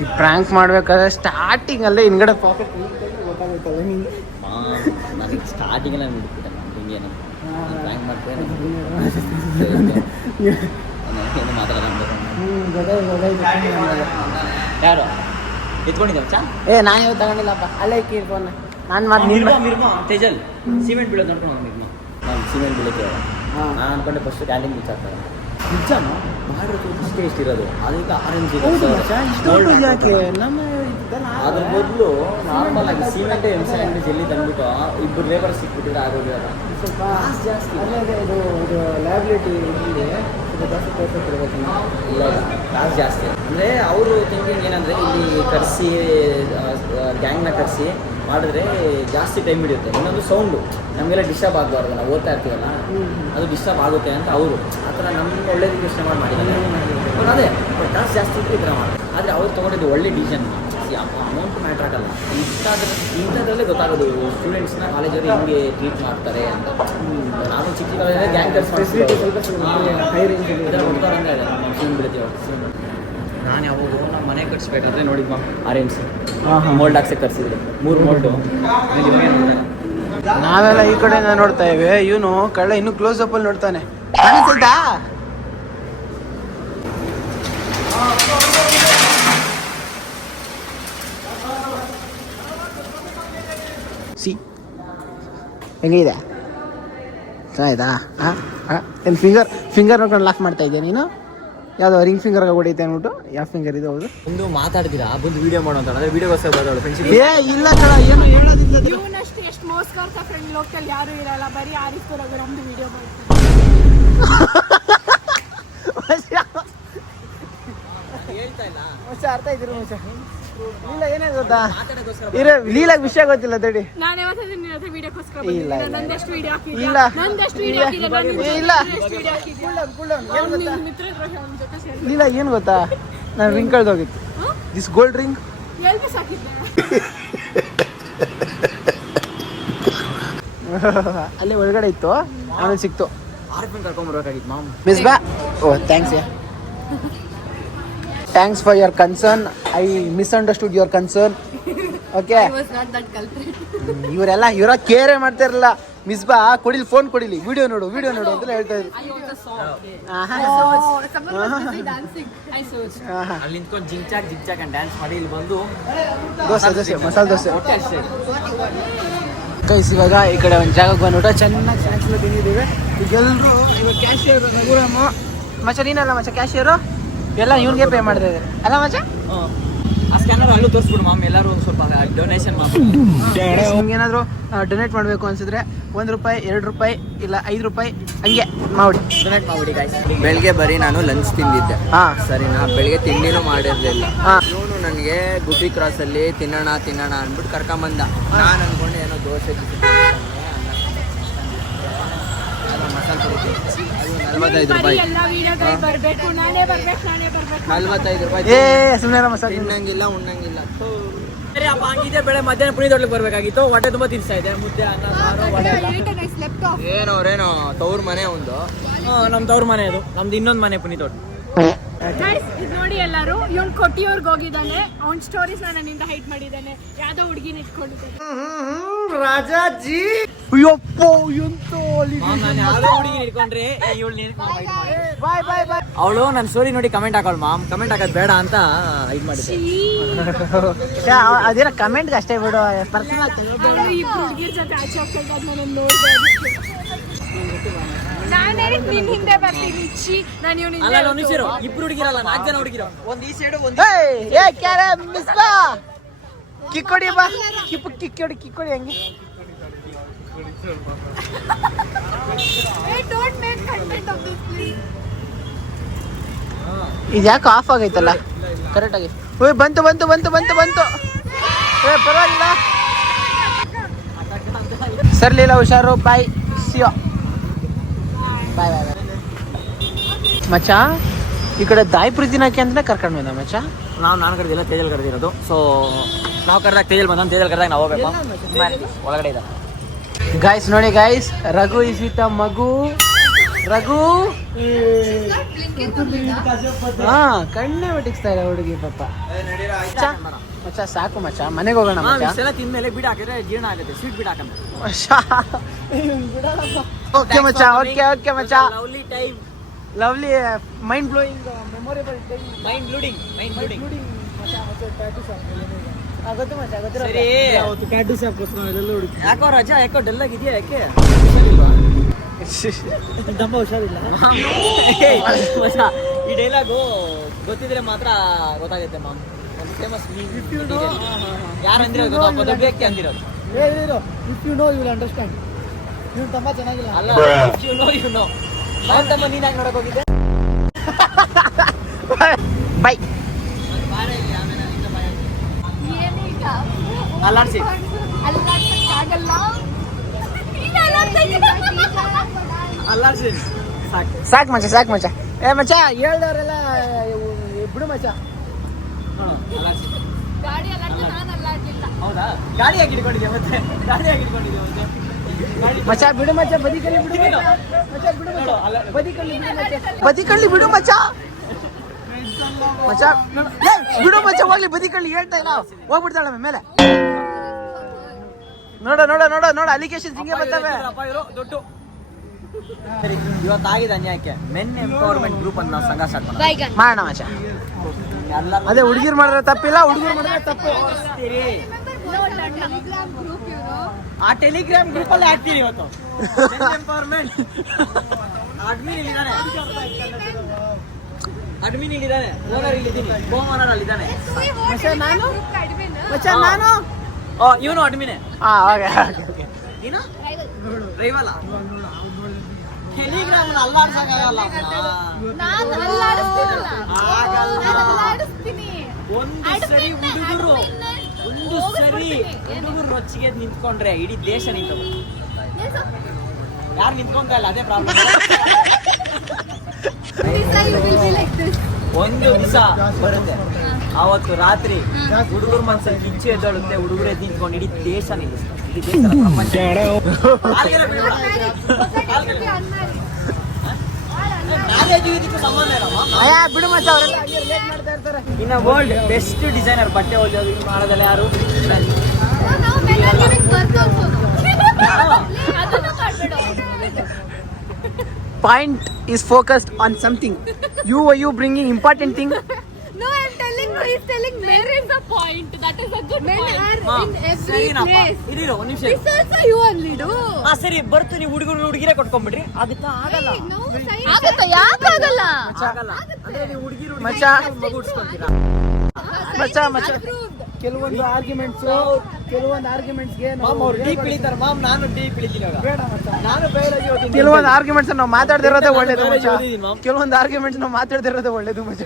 ಈ ಪ್ರ್ಯಾಂಕ್ ಮಾಡ್ಬೇಕಾದ್ರೆ ಸ್ಟಾರ್ಟಿಂಗ್ ಅಲ್ಲೇ ಹಿಂದ್ಗಡೆ ಪಾಕೆಟ್ ಗೊತ್ತಾಗುತ್ತಲ್ಲ ನಿಂಗೆ. ನನಗೆ ಸ್ಟಾರ್ಟಿಂಗ್ ಎಲ್ಲ ಬಿಟ್ಬಿಟ್ಟೆ ನಾನು ಹಿಂಗೇನು ಪ್ರ್ಯಾಂಕ್ ಮಾಡ್ತೇನೆ ಏನು ಮಾತಾಡಲ್ಲ. ಯಾರು ಎತ್ಕೊಂಡಿದ್ದೆ ಚಾ? ನಾನು ಯಾವ್ದು ತಗೊಂಡಿಲ್ಲಪ್ಪ, ಅಲ್ಲೇ ಇಕ್ಕಿ ಫೋನ್ ನಾನು ಮಾಡಿ ಮಿರ್ಮಾ ತೇಜಲ್ ಸಿಮೆಂಟ್ ಬೀಳೋದು ನೋಡ್ಕೊಂಡು ಮಿರ್ಮಾ ನಾನು ಸಿಮೆಂಟ್ ಬೀಳುತ್ತೆ. ನಾನು ಅನ್ಕೊಂಡೆ ಫಸ್ಟ್ ಕ್ಯಾಂಟೀನ್ ಬಿಚ್ಚಾಕ್ತಾರೆ. ನಿಜಾನು ಮಾಡಿರೋದು ಇಷ್ಟೇ ಇಷ್ಟಿರೋದು, ಅದಕ್ಕೆ ಆರೆಂಜ್ ಯಾಕೆ ನಮ್ಮ ಅದ್ರ ಬದಲು ನಾರ್ಮಲ್ ಆಗಿ ಸಿಮೆಂಟ್ ಎಮ್ಸೆಂಟ್ ಜಲ್ಲಿ ತಂದ್ಬಿಟ್ಟು ಇಬ್ಬರು ಲೇಬರ್ ಸಿಕ್ಬಿಟ್ಟಿದ್ರೆ ಆಗೋದಿಲ್ಲ. ಸ್ವಲ್ಪ ಜಾಸ್ತಿ ಇದು ಇದು ಲ್ಯಾಬಿಲಿಟಿ ಸ್ವಲ್ಪ ಜಾಸ್ತಿ ತೋರಿಸ್ತಿರ್ಬೇಕು. ಇಲ್ಲ ಕಾಸು ಜಾಸ್ತಿ ಅಂದರೆ ಅವರು ಥಿಂಕಿಂಗ್ ಏನಂದರೆ ಇಲ್ಲಿ ಕರೆಸಿ ಗ್ಯಾಂಗ್ನ ಕರೆಸಿ ಮಾಡಿದ್ರೆ ಜಾಸ್ತಿ ಟೈಮ್ ಹಿಡಿಯುತ್ತೆ. ಇನ್ನೊಂದು ಸೌಂಡು ನಮಗೆಲ್ಲ ಡಿಸ್ಟರ್ಬ್ ಆಗಬಾರ್ದು, ನಾವು ಓದ್ತಾ ಇರ್ತೀವಲ್ಲ ಅದು ಡಿಸ್ಟರ್ಬ್ ಆಗುತ್ತೆ ಅಂತ ಅವರು ಆ ಥರ ನಮ್ಗೆ ಒಳ್ಳೇದಕ್ಕೆ ಯೋಚನೆ ಮಾಡಿದ್ದಾರೆ. ಅದೇ ಬಟ್ ಕಾಸು ಜಾಸ್ತಿ ಇತ್ತು ಈ ಥರ ಮಾಡಿ. ಆದರೆ ಅವ್ರು ತೊಗೊಂಡಿದ್ದು ಒಳ್ಳೆ ಡಿಸಿಷನ್. ಅಮೌಂಟ್ ಮ್ಯಾಟ್ರ್ ಆಗಲ್ಲ, ಇಂಥದ್ರಲ್ಲೇ ಗೊತ್ತಾಗೋದು ಸ್ಟೂಡೆಂಟ್ಸ್ನ ಕಾಲೇಜಲ್ಲಿ ಹೆಂಗೆ ಟ್ರೀಟ್ ಮಾಡ್ತಾರೆ ಅಂತ. ನಾನು ಚಿಕ್ಕ ಕಾಲೇಜಲ್ಲಿ ಗ್ಯಾಂಗ್ ಫೆಸಿಲಿಟಿ ಸ್ವಲ್ಪ ಹೈ ರೇಂಜ್ ಕೊಡ್ತಾರೆ ಅಂದರೆ ಸಿಮ್ ಬಿಡ್ತೀವಿ. ನಾನು ಯಾವಾಗ ನಮ್ಮ ಮನೆ ಕಟ್ಸ್ಬೇಕಾದ್ರೆ ನೋಡಿದ್ ಮಾ ಆರೆಂಜ್ ಮೋಲ್ಡ್ ಹಾಕ್ಸಕ್ಕೆ ಕರ್ಸಿದ್ರು 3 ಮೋಲ್ಡು. ನಾವೆಲ್ಲ ಈ ಕಡೆಯಿಂದ ನೋಡ್ತಾ ಇವೆ, ಇವನು ಕಳ್ಳ ಇನ್ನೂ ಕ್ಲೋಸ್ ಅಪ್ ಅಲ್ಲಿ ನೋಡ್ತಾನೆ. ಕಾಣಿಸ್ತಾ ಸಿ ಹೆಂಗಿದೆ? ಚೆನ್ನಾಯ್ತಾ? ಏನು ಫಿಂಗರ್ ನೋಡ್ಕೊಂಡು ಲಾಕ್ ಮಾಡ್ತಾ ಇದೆಯಾ ನೀನು? ಯಾವುದೋ ರಿಂಗ್ ಫಿಂಗರ್ ಹೊಡಿತೆ ಅಂದ್ಬಿಟ್ಟು. ಯಾವ ಫಿಂಗರ್ ಇದೆ? ಹೌದು ಒಂದು ಮಾತಾಡ್ತೀರಾ ಬಂದು ವಿಡಿಯೋ ಮಾಡೋ ಅಂತ ಅದೇ ವಿಡಿಯೋಗೋಸ್ಕರ ಬರೋಳು ಫ್ರೆಂಡ್ಶಿಪ್. ಏ ಇಲ್ಲ ಕಣ, ಏನು ಹೇಳೋದಿಲ್ಲ. ಇವನಷ್ಟು ಎಷ್ಟು ಮೋಸ್ಕರ ಫ್ರೆಂಡ್ ಲೋಕಲ್ ಯಾರು ಇರಲ್ಲ, ಬರೀ ಆರಿಫ್ ರಘುರಾಮ್ದು ವಿಡಿಯೋ ಮಾಡ್ತಾರೆ. ಹೇಳ್ತಾ ಇಲ್ಲ ಅರ್ಥ ಆಯ್ತಿರು ಇಲ್ಲ ಏನೇ ಗೊತ್ತಾ ಇರೋ ಲೀಲಾಗ ವಿಷಯ ಗೊತ್ತಿಲ್ಲ ತಡಿ. ನಾನು ಯಾವತ್ತಾದ್ರೂ ನಿನ್ನ ಹತ್ರ ವಿಡಿಯೋಕ್ಕೋಸ್ಕರ ಇಲ್ಲ, ಇಲ್ಲ. ಬಂದಿದ್ದೆ. ನಂದೆಷ್ಟು ವಿಡಿಯೋ ಹಾಕಿದ್ಯಾ? ಇಲ್ಲ. ನಂದೆಷ್ಟು ವಿಡಿಯೋ ಹಾಕಿದ್ಯಾ? ನಾನು ನಿನ್ನ ಇಲ್ಲ. ಎಷ್ಟು ವಿಡಿಯೋ ಹಾಕಿದ್ಯಾ? ಅವ್ನು ನಿನ್ನ ಮಿತ್ರ ಇದ್ದಾಗ ಅವ್ನ ಜೊತೆ ಸೇರಿ ಲೀಲಾ ಏನು ಗೊತ್ತಾ, ನಾನು ರಿಂಗ್ ಕಳ್ದೋಗಿತ್ತು. ದಿಸ್ ಗೋಲ್ಡ್ ರಿಂಗ್ ಎಲ್ಲಿ ಪೀಸ್ ಹಾಕಿದ್ದೆ? ಅಲ್ಲಿ ಒಳಗಡೆ ಇತ್ತು, ಆಮೇಲೆ ಸಿಕ್ತು. ಆರ್ಫಿನ್ ಕರ್ಕೊಂಡ್ಬರ್ಬೇಕಾಗಿತ್ತು ಮಾಮ್. ಮಿಸ್ ಬಾ. Oh thanks ya, thanks for your concern. I misunderstood your concern. Okay, I was not that culprit. ಇವರ ಕೇರೇ ಮಾಡ್ತಾ ಇರಲ್ಲ. ಮಿಸ್ ಬಾ ಕೊಡಿಲಿ, ಫೋನ್ ಕೊಡಿಲಿ, ವಿಡಿಯೋ ನೋಡು ಅಂತ ಹೇಳ್ತಾ ಇದ್ರು. I also saw. ಆಹಾ. Oh, someone was busy dancing. I searched. ಆಹಾ. ಅಲ್ಲಿ ನಿಂತ್ಕೊಂಡು ಜಿಂಚಾಕ್ ಅಂತ ಡ್ಯಾನ್ಸ್ ಮಾಡಿ ಇಲ್ಲಿ ಬಂದು ದೋಸೆ ಮಸಾಲೆ ದೋಸೆ. ಹೊಟ್ಟೆ ಅಷ್ಟೇ. ಕೈಸ್ ಇವಾಗ ಈ ಕಡೆ ಒಂದು ಜಾಗಕ್ಕೆ ಬಂದ್ಬಿಟ್ಟು ಚೆನ್ನಾಗಿ ಸ್ನ್ಯಾಕ್ಸ್ನ ತಿಂದಿದ್ದೀವಿ. ಈಗೆಲ್ಲರೂ ಇವಾಗ ಕ್ಯಾಶಿಯರ್ ರಘುರಾಮ ಮಚ್ಚ ನೀನಲ್ಲ ಮಚ್ಚ ಕ್ಯಾಶಿಯರು ಎಲ್ಲ ಇವನಿಗೆ ಪೇ ಮಾಡ್ತಾ ಇದ್ದಾರೆ ಅಲ್ಲ ಮಚ್ಚ. ಆ ಸ್ಕ್ಯಾನರ್ ಅಲ್ಲೂ ತೋರಿಸ್ಬಿಡು ಮಾಮ್, ಎಲ್ಲರೂ ಸ್ವಲ್ಪ ಡೊನೇಷನ್ ಮಾಡ್ಬಿಡು. ನಿಮ್ಗೇನಾದರೂ ಡೊನೇಟ್ ಮಾಡಬೇಕು ಅನ್ಸಿದ್ರೆ ₹1, ₹2 ಇಲ್ಲ ₹5 ಹಂಗೆ ಮಾಡಿ ಡೊನೇಟ್ ಮಾಡ್ಬಿಡಿ ಗಾಯ್ಸ್. ಬೆಳಗ್ಗೆ ಬರೀ ನಾನು ಲಂಚ್ ತಿಂದಿದ್ದೆ. ಹಾಂ ಸರಿನಾ, ಬೆಳಗ್ಗೆ ತಿಂಡಿನೂ ಮಾಡಿರ್ಲಿಲ್ಲ. ಹಾಂ ಇವನು ನನಗೆ ಗುಬ್ಬಿ ಕ್ರಾಸಲ್ಲಿ ತಿನ್ನೋಣ ಅಂದ್ಬಿಟ್ಟು ಕರ್ಕೊಂಬಂದ. ನಾನು ಅನ್ಕೊಂಡು ಏನೋ ದೋಸೆ ಮಸಾಲೆ ಪುರಿ ಅದು ₹45. ಎಲ್ಲ ವಿಡಿಯೋದಲ್ಲಿ ಬರ್ಬೇಕು, ನಾನೇ ಬರ್ಬೇಕು ₹45. ಏ ಸುಮ್ಮನೆ ಮಸಾಲೆ ತಿನ್ನಂಗಿಲ್ಲ ಉಣ್ಣಂಗಿಲ್ಲ. ಸರಿ ಅಪ್ಪ, ಹಂಗಿದ್ರೆ ಬೆಳೆ ಮಧ್ಯಾಹ್ನ ಪುನೀತ್ ಹೋಟ್ಲಿಗೆ ಬರ್ಬೇಕಾಗಿತ್ತು. ಹೊಟ್ಟೆ ತುಂಬಾ ತಿನ್ಸ್ತಾ ಇದೆ, ಮುದ್ದೆ ಅನ್ನ ಸಾರು ವಡೆ ಎಲ್ಲ. ಏನೋರೇನೋ ತವ್ರ ಮನೆ ಒಂದು. ನಮ್ಮ ತವ್ರ ಮನೆ ಅದು, ನಮ್ದು ಇನ್ನೊಂದು ಮನೆ ಪುನೀತ್ ಹೋಟ್ಲು. ಗೈಸ್ ಇದು ನೋಡಿ ಎಲ್ಲರೂ, ಇವ್ನು ಕೊಟ್ಟಿಯವ್ರಿಗೆ ಹೋಗಿದ್ದಾನೆ, ಅವ್ನ ಸ್ಟೋರೀಸ್ ನನ್ನಿಂದ ಹೈಟ್ ಮಾಡಿದ್ದಾನೆ, ಯಾವ್ದೋ ಹುಡುಗಿನ ಇಟ್ಕೊಂಡಿದ್ದಾನೆ. ರಾಜಾಜಿ ಅಯ್ಯಪ್ಪ ಎಂತ ನಾನು ಯಾವ್ದೋ ಹುಡುಗಿ ಇಟ್ಕೊಂಡ್ರೆ ಬಾಯ್ ಬಾಯ್ ಬಾಯ್. ಅವಳು ನನ್ನ ಸ್ಟೋರಿ ನೋಡಿ ಕಮೆಂಟ್ ಹಾಕೋಳು ಮಾಮ್, ಕಮೆಂಟ್ ಹಾಕೋದು ಬೇಡ ಅಂತ ಇದು ಮಾಡಿದ್ದೆ. ಅದೇನೋ ಕಮೆಂಟ್ಗೆ ಅಷ್ಟೇ ಬಿಡು, ಪರ್ಸನಲ್ ಇಬ್ರು ಹುಡುಗಿರ ಜೊತೆ ಆಚೆ ಹೋಗ್ಕೊಂಡು ನಾನು ನೋಡಿದೆ. ನಾನೇ ನಿನ್ ಹಿಂದೆ ಬರ್ತೀನಿ ಛೀ, ನಾನು ಇವ್ನ ಅಲ್ಲ ಅನಿಸಿರೋ ಇಬ್ರು ಹುಡುಗಿರಲ್ಲ, 4 ಜನ ಹುಡುಗಿರೋ, ಒಂದು ಈ ಸೈಡು ಒಂದು ಏ ಕ್ಯಾರ ಮಿಸ್ ಬಾ ಕಿಕ್ಕೊಡಿ ಬಾ ಕಿಕ್ಕೊಡಿ ಹಂಗೆ. Don't make content of this please. ಇದು ಯಾಕೆ ಆಫ್ ಆಗೈತಲ್ಲ ಕರೆಕ್ಟಾಗಿ? ಓಯ್ ಬಂತು ಏ ಪರವಾಗಿಲ್ಲ, ಸರ್ಲಿಲ್ಲ, ಹುಷಾರು. ಬಾಯ್, ಸಿಯೋ, ಬಾಯ್ ಬಾಯ್ ಬಾಯ್. ಮಚ್ಚ ಈ ಕಡೆ ದಾಯಿ ಪ್ರೀತಿನಾಕಿ ಅಂತ ಕರ್ಕೊಂಡು ಬಂದ ಮಚ್ಚ. ನಾನು ಕರೆದಿಲ್ಲ, ತೇಜಲ್ ಕರೆದಿರೋದು. ಸೊ ನಾವು ಕರೆದಾಗ ತೇಜಲ್ ಬಂದ, ತೇಜಲ್ ಕರೆದಾಗ ನಾವು ಹೋಗ್ಬೇಕು. ಒಳಗಡೆ ಇದೆ ಗಾಯ್ಸ್. ನೋಡಿ guys, Raghu is with a ಮಗು. ರಘು ಹಾ ಕಣ್ಣೇ ಬಿಟ್ಟಿಸ್ತಾ ಇಲ್ಲ ಹುಡುಗಿ ಪಾಪ. ಮಚ್ಚ ಸಾಕು ಮಚ್ಚ, ಮನೆಗೆ ಹೋಗೋಣ ಮಚ್ಚ. ಇಷ್ಟೆಲ್ಲ ತಿಂದ್ಮೇಲೆ ಬಿಡ್ ಹಾಕಿದ್ರೆ ಜೀರ್ಣ ಆಗುತ್ತೆ, ಸ್ವೀಟ್ ಬಿಡ್ ಹಾಕಂತ. ಓಕೆ ಮಚ್ಚ, ಓಕೆ ಮಚ್ಚ. Lovely time, lovely mind blowing memorable time. Mind blooding. ಗೊತ್ತು ಮಚ್ಚ, ಸರಿ ಟ್ಯಾಟೂ ಶಾಪ್ ಎಲ್ಲ ಹುಡುಕಿ ಯಾಕೋ ರಜಾ, ಯಾಕೋ ಡಲ್ ಆಗಿದೆಯಾ, ಯಾಕೆ ತುಂಬ ಹುಷಾರಿಲ್ಲ. ಈ ಡೈಲಾಗು ಗೊತ್ತಿದ್ರೆ ಮಾತ್ರ ಗೊತ್ತಾಗುತ್ತೆ ಮಾಮ್. ಒಂದು ಫೇಮಸ್ ಯಾರು ಅಂದಿರೋದು ಗೊತ್ತಾ? ಒಬ್ಬ ದೊಡ್ಡ ವ್ಯಕ್ತಿ ಅಂದಿರೋದು. If you know you will understand. ಇವ್ನು ತುಂಬ ಚೆನ್ನಾಗಿಲ್ಲ. ಅಲ್ಲ, ಯು ನೋ ನಾನ್ ತಮ್ಮ ನೀನ್ ಯಾಕೆ ನೋಡಕ್ ಹೋಗಿದ್ದೆ? ಬೈ. ಏನೀಗ ಅಲ್ಲಾಡ್ಸಿ ಅಲ್ಲಾಡ್ಸಕ್ಕಾಗಲ್ಲ. ಅಲ್ಲಾಡ್ಸಿ ಸಾಕು ಮಚ್ಚ. ಏ ಮಚ್ಚ ಹೇಳ್ದವ್ರೆಲ್ಲ ಬಿಡು ಮಚ್ಚ. ಗಾಡಿ ಅಲ್ಲಾಡ್ಸಿ, ನಾನು ಅಲ್ಲಾಡ್ಲಿಲ್ಲ. ಹೌದಾ? ಗಾಡಿ ಯಾಕೆ ಇಟ್ಕೊಂಡಿದ್ಯಾ ಮತ್ತೆ? ಮಚ್ಚ ಬಿಡು ಮಚ್ಚ, ಬದಿಕಲ್ಲಿ ಬಿಡು ಮಚ್ಚ, ಬದಿಕಳ್ಳಿ ಬಿಡು ಮಚ್ಚ. ಮಚ್ಚ ಬಿಡು ಮಚ್ಚ, ಹೋಗ್ಲಿ ಬದಿಕಳ್ಳಿ, ಹೇಳ್ತಾ ಇಲ್ಲ ಹೋಗ್ಬಿಡ್ತಾಳ ಮೇಲೆ. ನೋಡ ಅಲಿಗೇಷನ್ ಹಿಂಗೆ ಬರ್ತವೆ. ಸರಿ, ಇವತ್ತಾಗಿದೆ ಅನ್ಯಾಯಕ್ಕೆ ಮೆನ್ ಎಂಪವರ್ಮೆಂಟ್ ಗ್ರೂಪ್ ಅಂತ ನಾವು ಸಂಘ ಸ್ಟಾರ್ಟ್ ಮಾಡೋಣ. ಮಾಡೋಣ ಮಚ್ಚ. ಅದೇ ಹುಡುಗಿರು ಮಾಡಿದ್ರೆ ತಪ್ಪಿಲ್ಲ, ಹುಡುಗರು ಮಾಡಿದ್ರೆ ತಪ್ಪು. ಆ ಟೆಲಿಗ್ರಾಮ್ ಗ್ರೂಪ್ ಅಲ್ಲಿ ಹಾಕ್ತೀರಿ ಇವತ್ತು. ಎಂಪವರ್ಮೆಂಟ್ ಅಡ್ಮಿನ್ ಇಲ್ಲಿದ್ದಾನೆ, ಓನರ್ ಇಲ್ಲಿದ್ದೀನಿ, ಓನರ್ ಅಲ್ಲಿದ್ದಾನೆ. ಮಚ್ಚ ನಾನು ಇವನು ಅಡ್ಮಿನೇ. ನೀನು ಡ್ರೈವಲ್ಲ. ಟೆಲಿಗ್ರಾಮ್ ಅಲ್ಲಾಡ್ಸಕ್ಕಾಗಲ್ಲ. ನಾನು ಅಲ್ಲಾಡಿಸ್ತೀನಲ್ಲ, ಆಗಲ್ಲ. ನಾನು ಅಲ್ಲಾಡಿಸ್ತೀನಿ. ಒಂದು ಸರಿ ಹುಡುಗರು ರೊಚ್ಚಿಗೆ ನಿಂತ್ಕೊಂಡ್ರೆ ಇಡೀ ದೇಶ ನಿಂತ್ಕೊಂಡು, ಯಾರು ನಿಂತ್ಕೊಂತ ಇಲ್ಲ, ಅದೇ ಪ್ರಾಬ್ಲಮ್. ಒಂದು ದಿವಸ ಬರುತ್ತೆ, ಆವತ್ತು ರಾತ್ರಿ ಹುಡುಗರ ಮನಸ್ಸಲ್ಲಿ ಕಿಚ್ಚು ಎದ್ದೊಳುತ್ತೆ, ಹುಡುಗರೇ ನಿಂತ್ಕೊಂಡು ಇಡೀ ದೇಶ ನಿಲ್ಲಿಸ್ತಾರೆ. ಇಡೀ ದೇಶ ಪ್ರಪಂಚ. ಸಂಬಂಧ ಇಲ್ಲ. ಬಿಡು ಮಚ್ಚ, ಅವರೆಲ್ಲ ಲೇಟ್ ಮಾಡ್ತಾ ಇರ್ತಾರೆ. ಇನ್ನ ವರ್ಲ್ಡ್ ಬೆಸ್ಟ್ ಡಿಸೈನರ್ ಬಟ್ಟೆ ಹೊಲಿಯೋದು ಮಾಡೋದಲ್ಲ ಯಾರು? Point is focused on something. You bringing important thing. No, I'm telling He's telling where is the point? That is a good point. Mom, In every ಸರಿನಪ್ಪ. place. ಇರಿರೋ ಒಂದ್ ನಿಮಿಷ. This also you only do. ಸರಿ ಬರ್ತು ನೀವು ಹುಡುಗಿರೇ ಕೊಟ್ಕೊಂಡ್ಬಿಡ್ರಿ ಆಗುತ್ತಾ ಆಗಲ್ಲ ಆಗುತ್ತಾ? ಯಾಕಾಗಲ್ಲ? ಆಗಲ್ಲ ಅಂದ್ರೆ ನೀವು ಹುಡುಗಿರು ಮಚ್ಚ. ಮಗು ಉಡ್ಸ್ಕೊಂತೀರಾ ಮಚ್ಚ ಕೆಲವೊಂದು ಆರ್ಗ್ಯುಮೆಂಟ್ಸ್ಗೆ ಮಾಮ್ ಅವ್ರು ಡೀಪ್ ಇಳಿತಾರೆ ಮಾಮ್ ನಾನು ಡೀಪ್ ಇಳಿತೀನಿ ಇವಾಗ ನಾನು ಬಯಲಾಗಿ ಓದಿದ್ದೀನಿ ಕೆಲವೊಂದು ಆರ್ಗ್ಯುಮೆಂಟ್ಸ್ ನಾವು ಮಾತಾಡ್ದಿರೋದೇ ಒಳ್ಳೇದು ಮಚ್ಚ. ಓದಿದ್ದೀನಿ ಮಾಮ್ ಕೆಲವೊಂದು ಆರ್ಗ್ಯುಮೆಂಟ್ಸ್ ನಾವು ಮಾತಾಡ್ದಿರೋದೇ ಒಳ್ಳೇದು ಮಚ್ಚ.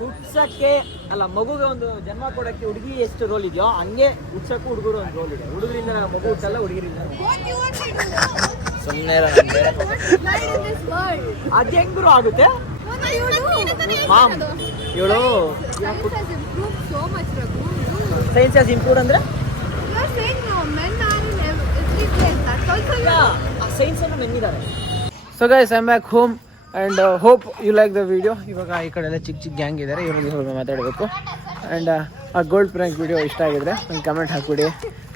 ಹುಟ್ಸಕ್ಕೆ ಅಲ್ಲ ಮಗುಗೆ ಒಂದು ಜನ್ಮ ಕೊಡಕ್ಕೆ ಹುಡುಗಿ ಎಷ್ಟು ರೋಲ್ ಇದೆಯೋ ಹಂಗೆ ಹುಟ್ಸಕ್ಕೂ ಹುಡುಗರು ಒಂದು ರೋಲ್ ಇದೆ. ಹುಡುಗರಿಂದ ಮಗು ಹುಟ್ಟಲ್ಲ, ಹುಡುಗರಿಂದ What you want to do? ಸುಮ್ಮನೆ Right in this world. ಅದ್ ಹೆಂಗ್ರು ಆಗುತ್ತೆ What do you do? Mom ಇವಳು Science has improved so much, Raghu. Science has improve ಅಂದ್ರೆ You are saying no, men are in every place. That's also you. ಆ signs ಅನ್ನು ಮೆನ್ನಿದ್ದಾರೆ. So guys I am back home and hope you like the video. ಇವಾಗ ಈ ಕಡೆ ಎಲ್ಲ ಚಿಕ್ಕ gang ಇದ್ದಾರೆ, ಇವ್ರಿಗೆ ಸ್ವಲ್ಪ ಮಾತಾಡಬೇಕು. ಆ್ಯಂಡ್ ಆ ಗೋಲ್ಡ್ ಪ್ರ್ಯಾಂಕ್ ವಿಡಿಯೋ ಇಷ್ಟ ಆಗಿದ್ರೆ ಒಂದು ಕಮೆಂಟ್ ಹಾಕ್ಬಿಡಿ.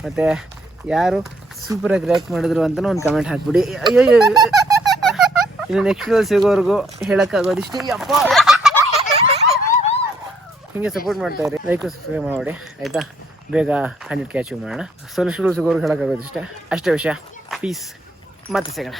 ಮತ್ತು ಯಾರು ಸೂಪರಾಗಿ ರ್ಯಾಕ್ ಮಾಡಿದ್ರು ಅಂತಲೂ ಒಂದು ಕಮೆಂಟ್ ಹಾಕ್ಬಿಡಿ. ಅಯ್ಯೋ ಇನ್ನು ನೆಕ್ಸ್ಟ್ ವಿಡಿಯೋ ಸಿಗೋವರೆಗೂ ಹೇಳೋಕ್ಕಾಗೋದಿಷ್ಟೇ. ಅಪ್ಪ ಹಿಂಗೆ ಸಪೋರ್ಟ್ ಮಾಡ್ತಾ ಇರಿ, ಲೈಕ್ ಸಬ್ಸ್ಕ್ರೈಬ್ ಮಾಡಿ ಆಯಿತಾ. ಬೇಗ 100K ಅಚೀವ್ ಮಾಡೋಣ. ಸೊ ನೆಕ್ಸ್ಟ್ ವಿಡಿಯೋ ಸಿಗೋವರೆಗೂ ಹೇಳೋಕ್ಕಾಗೋದಿಷ್ಟೇ. ಅಷ್ಟೇ ವಿಷಯ. ಪೀಸ್. ಮತ್ತೆ ಸಿಗೋಣ.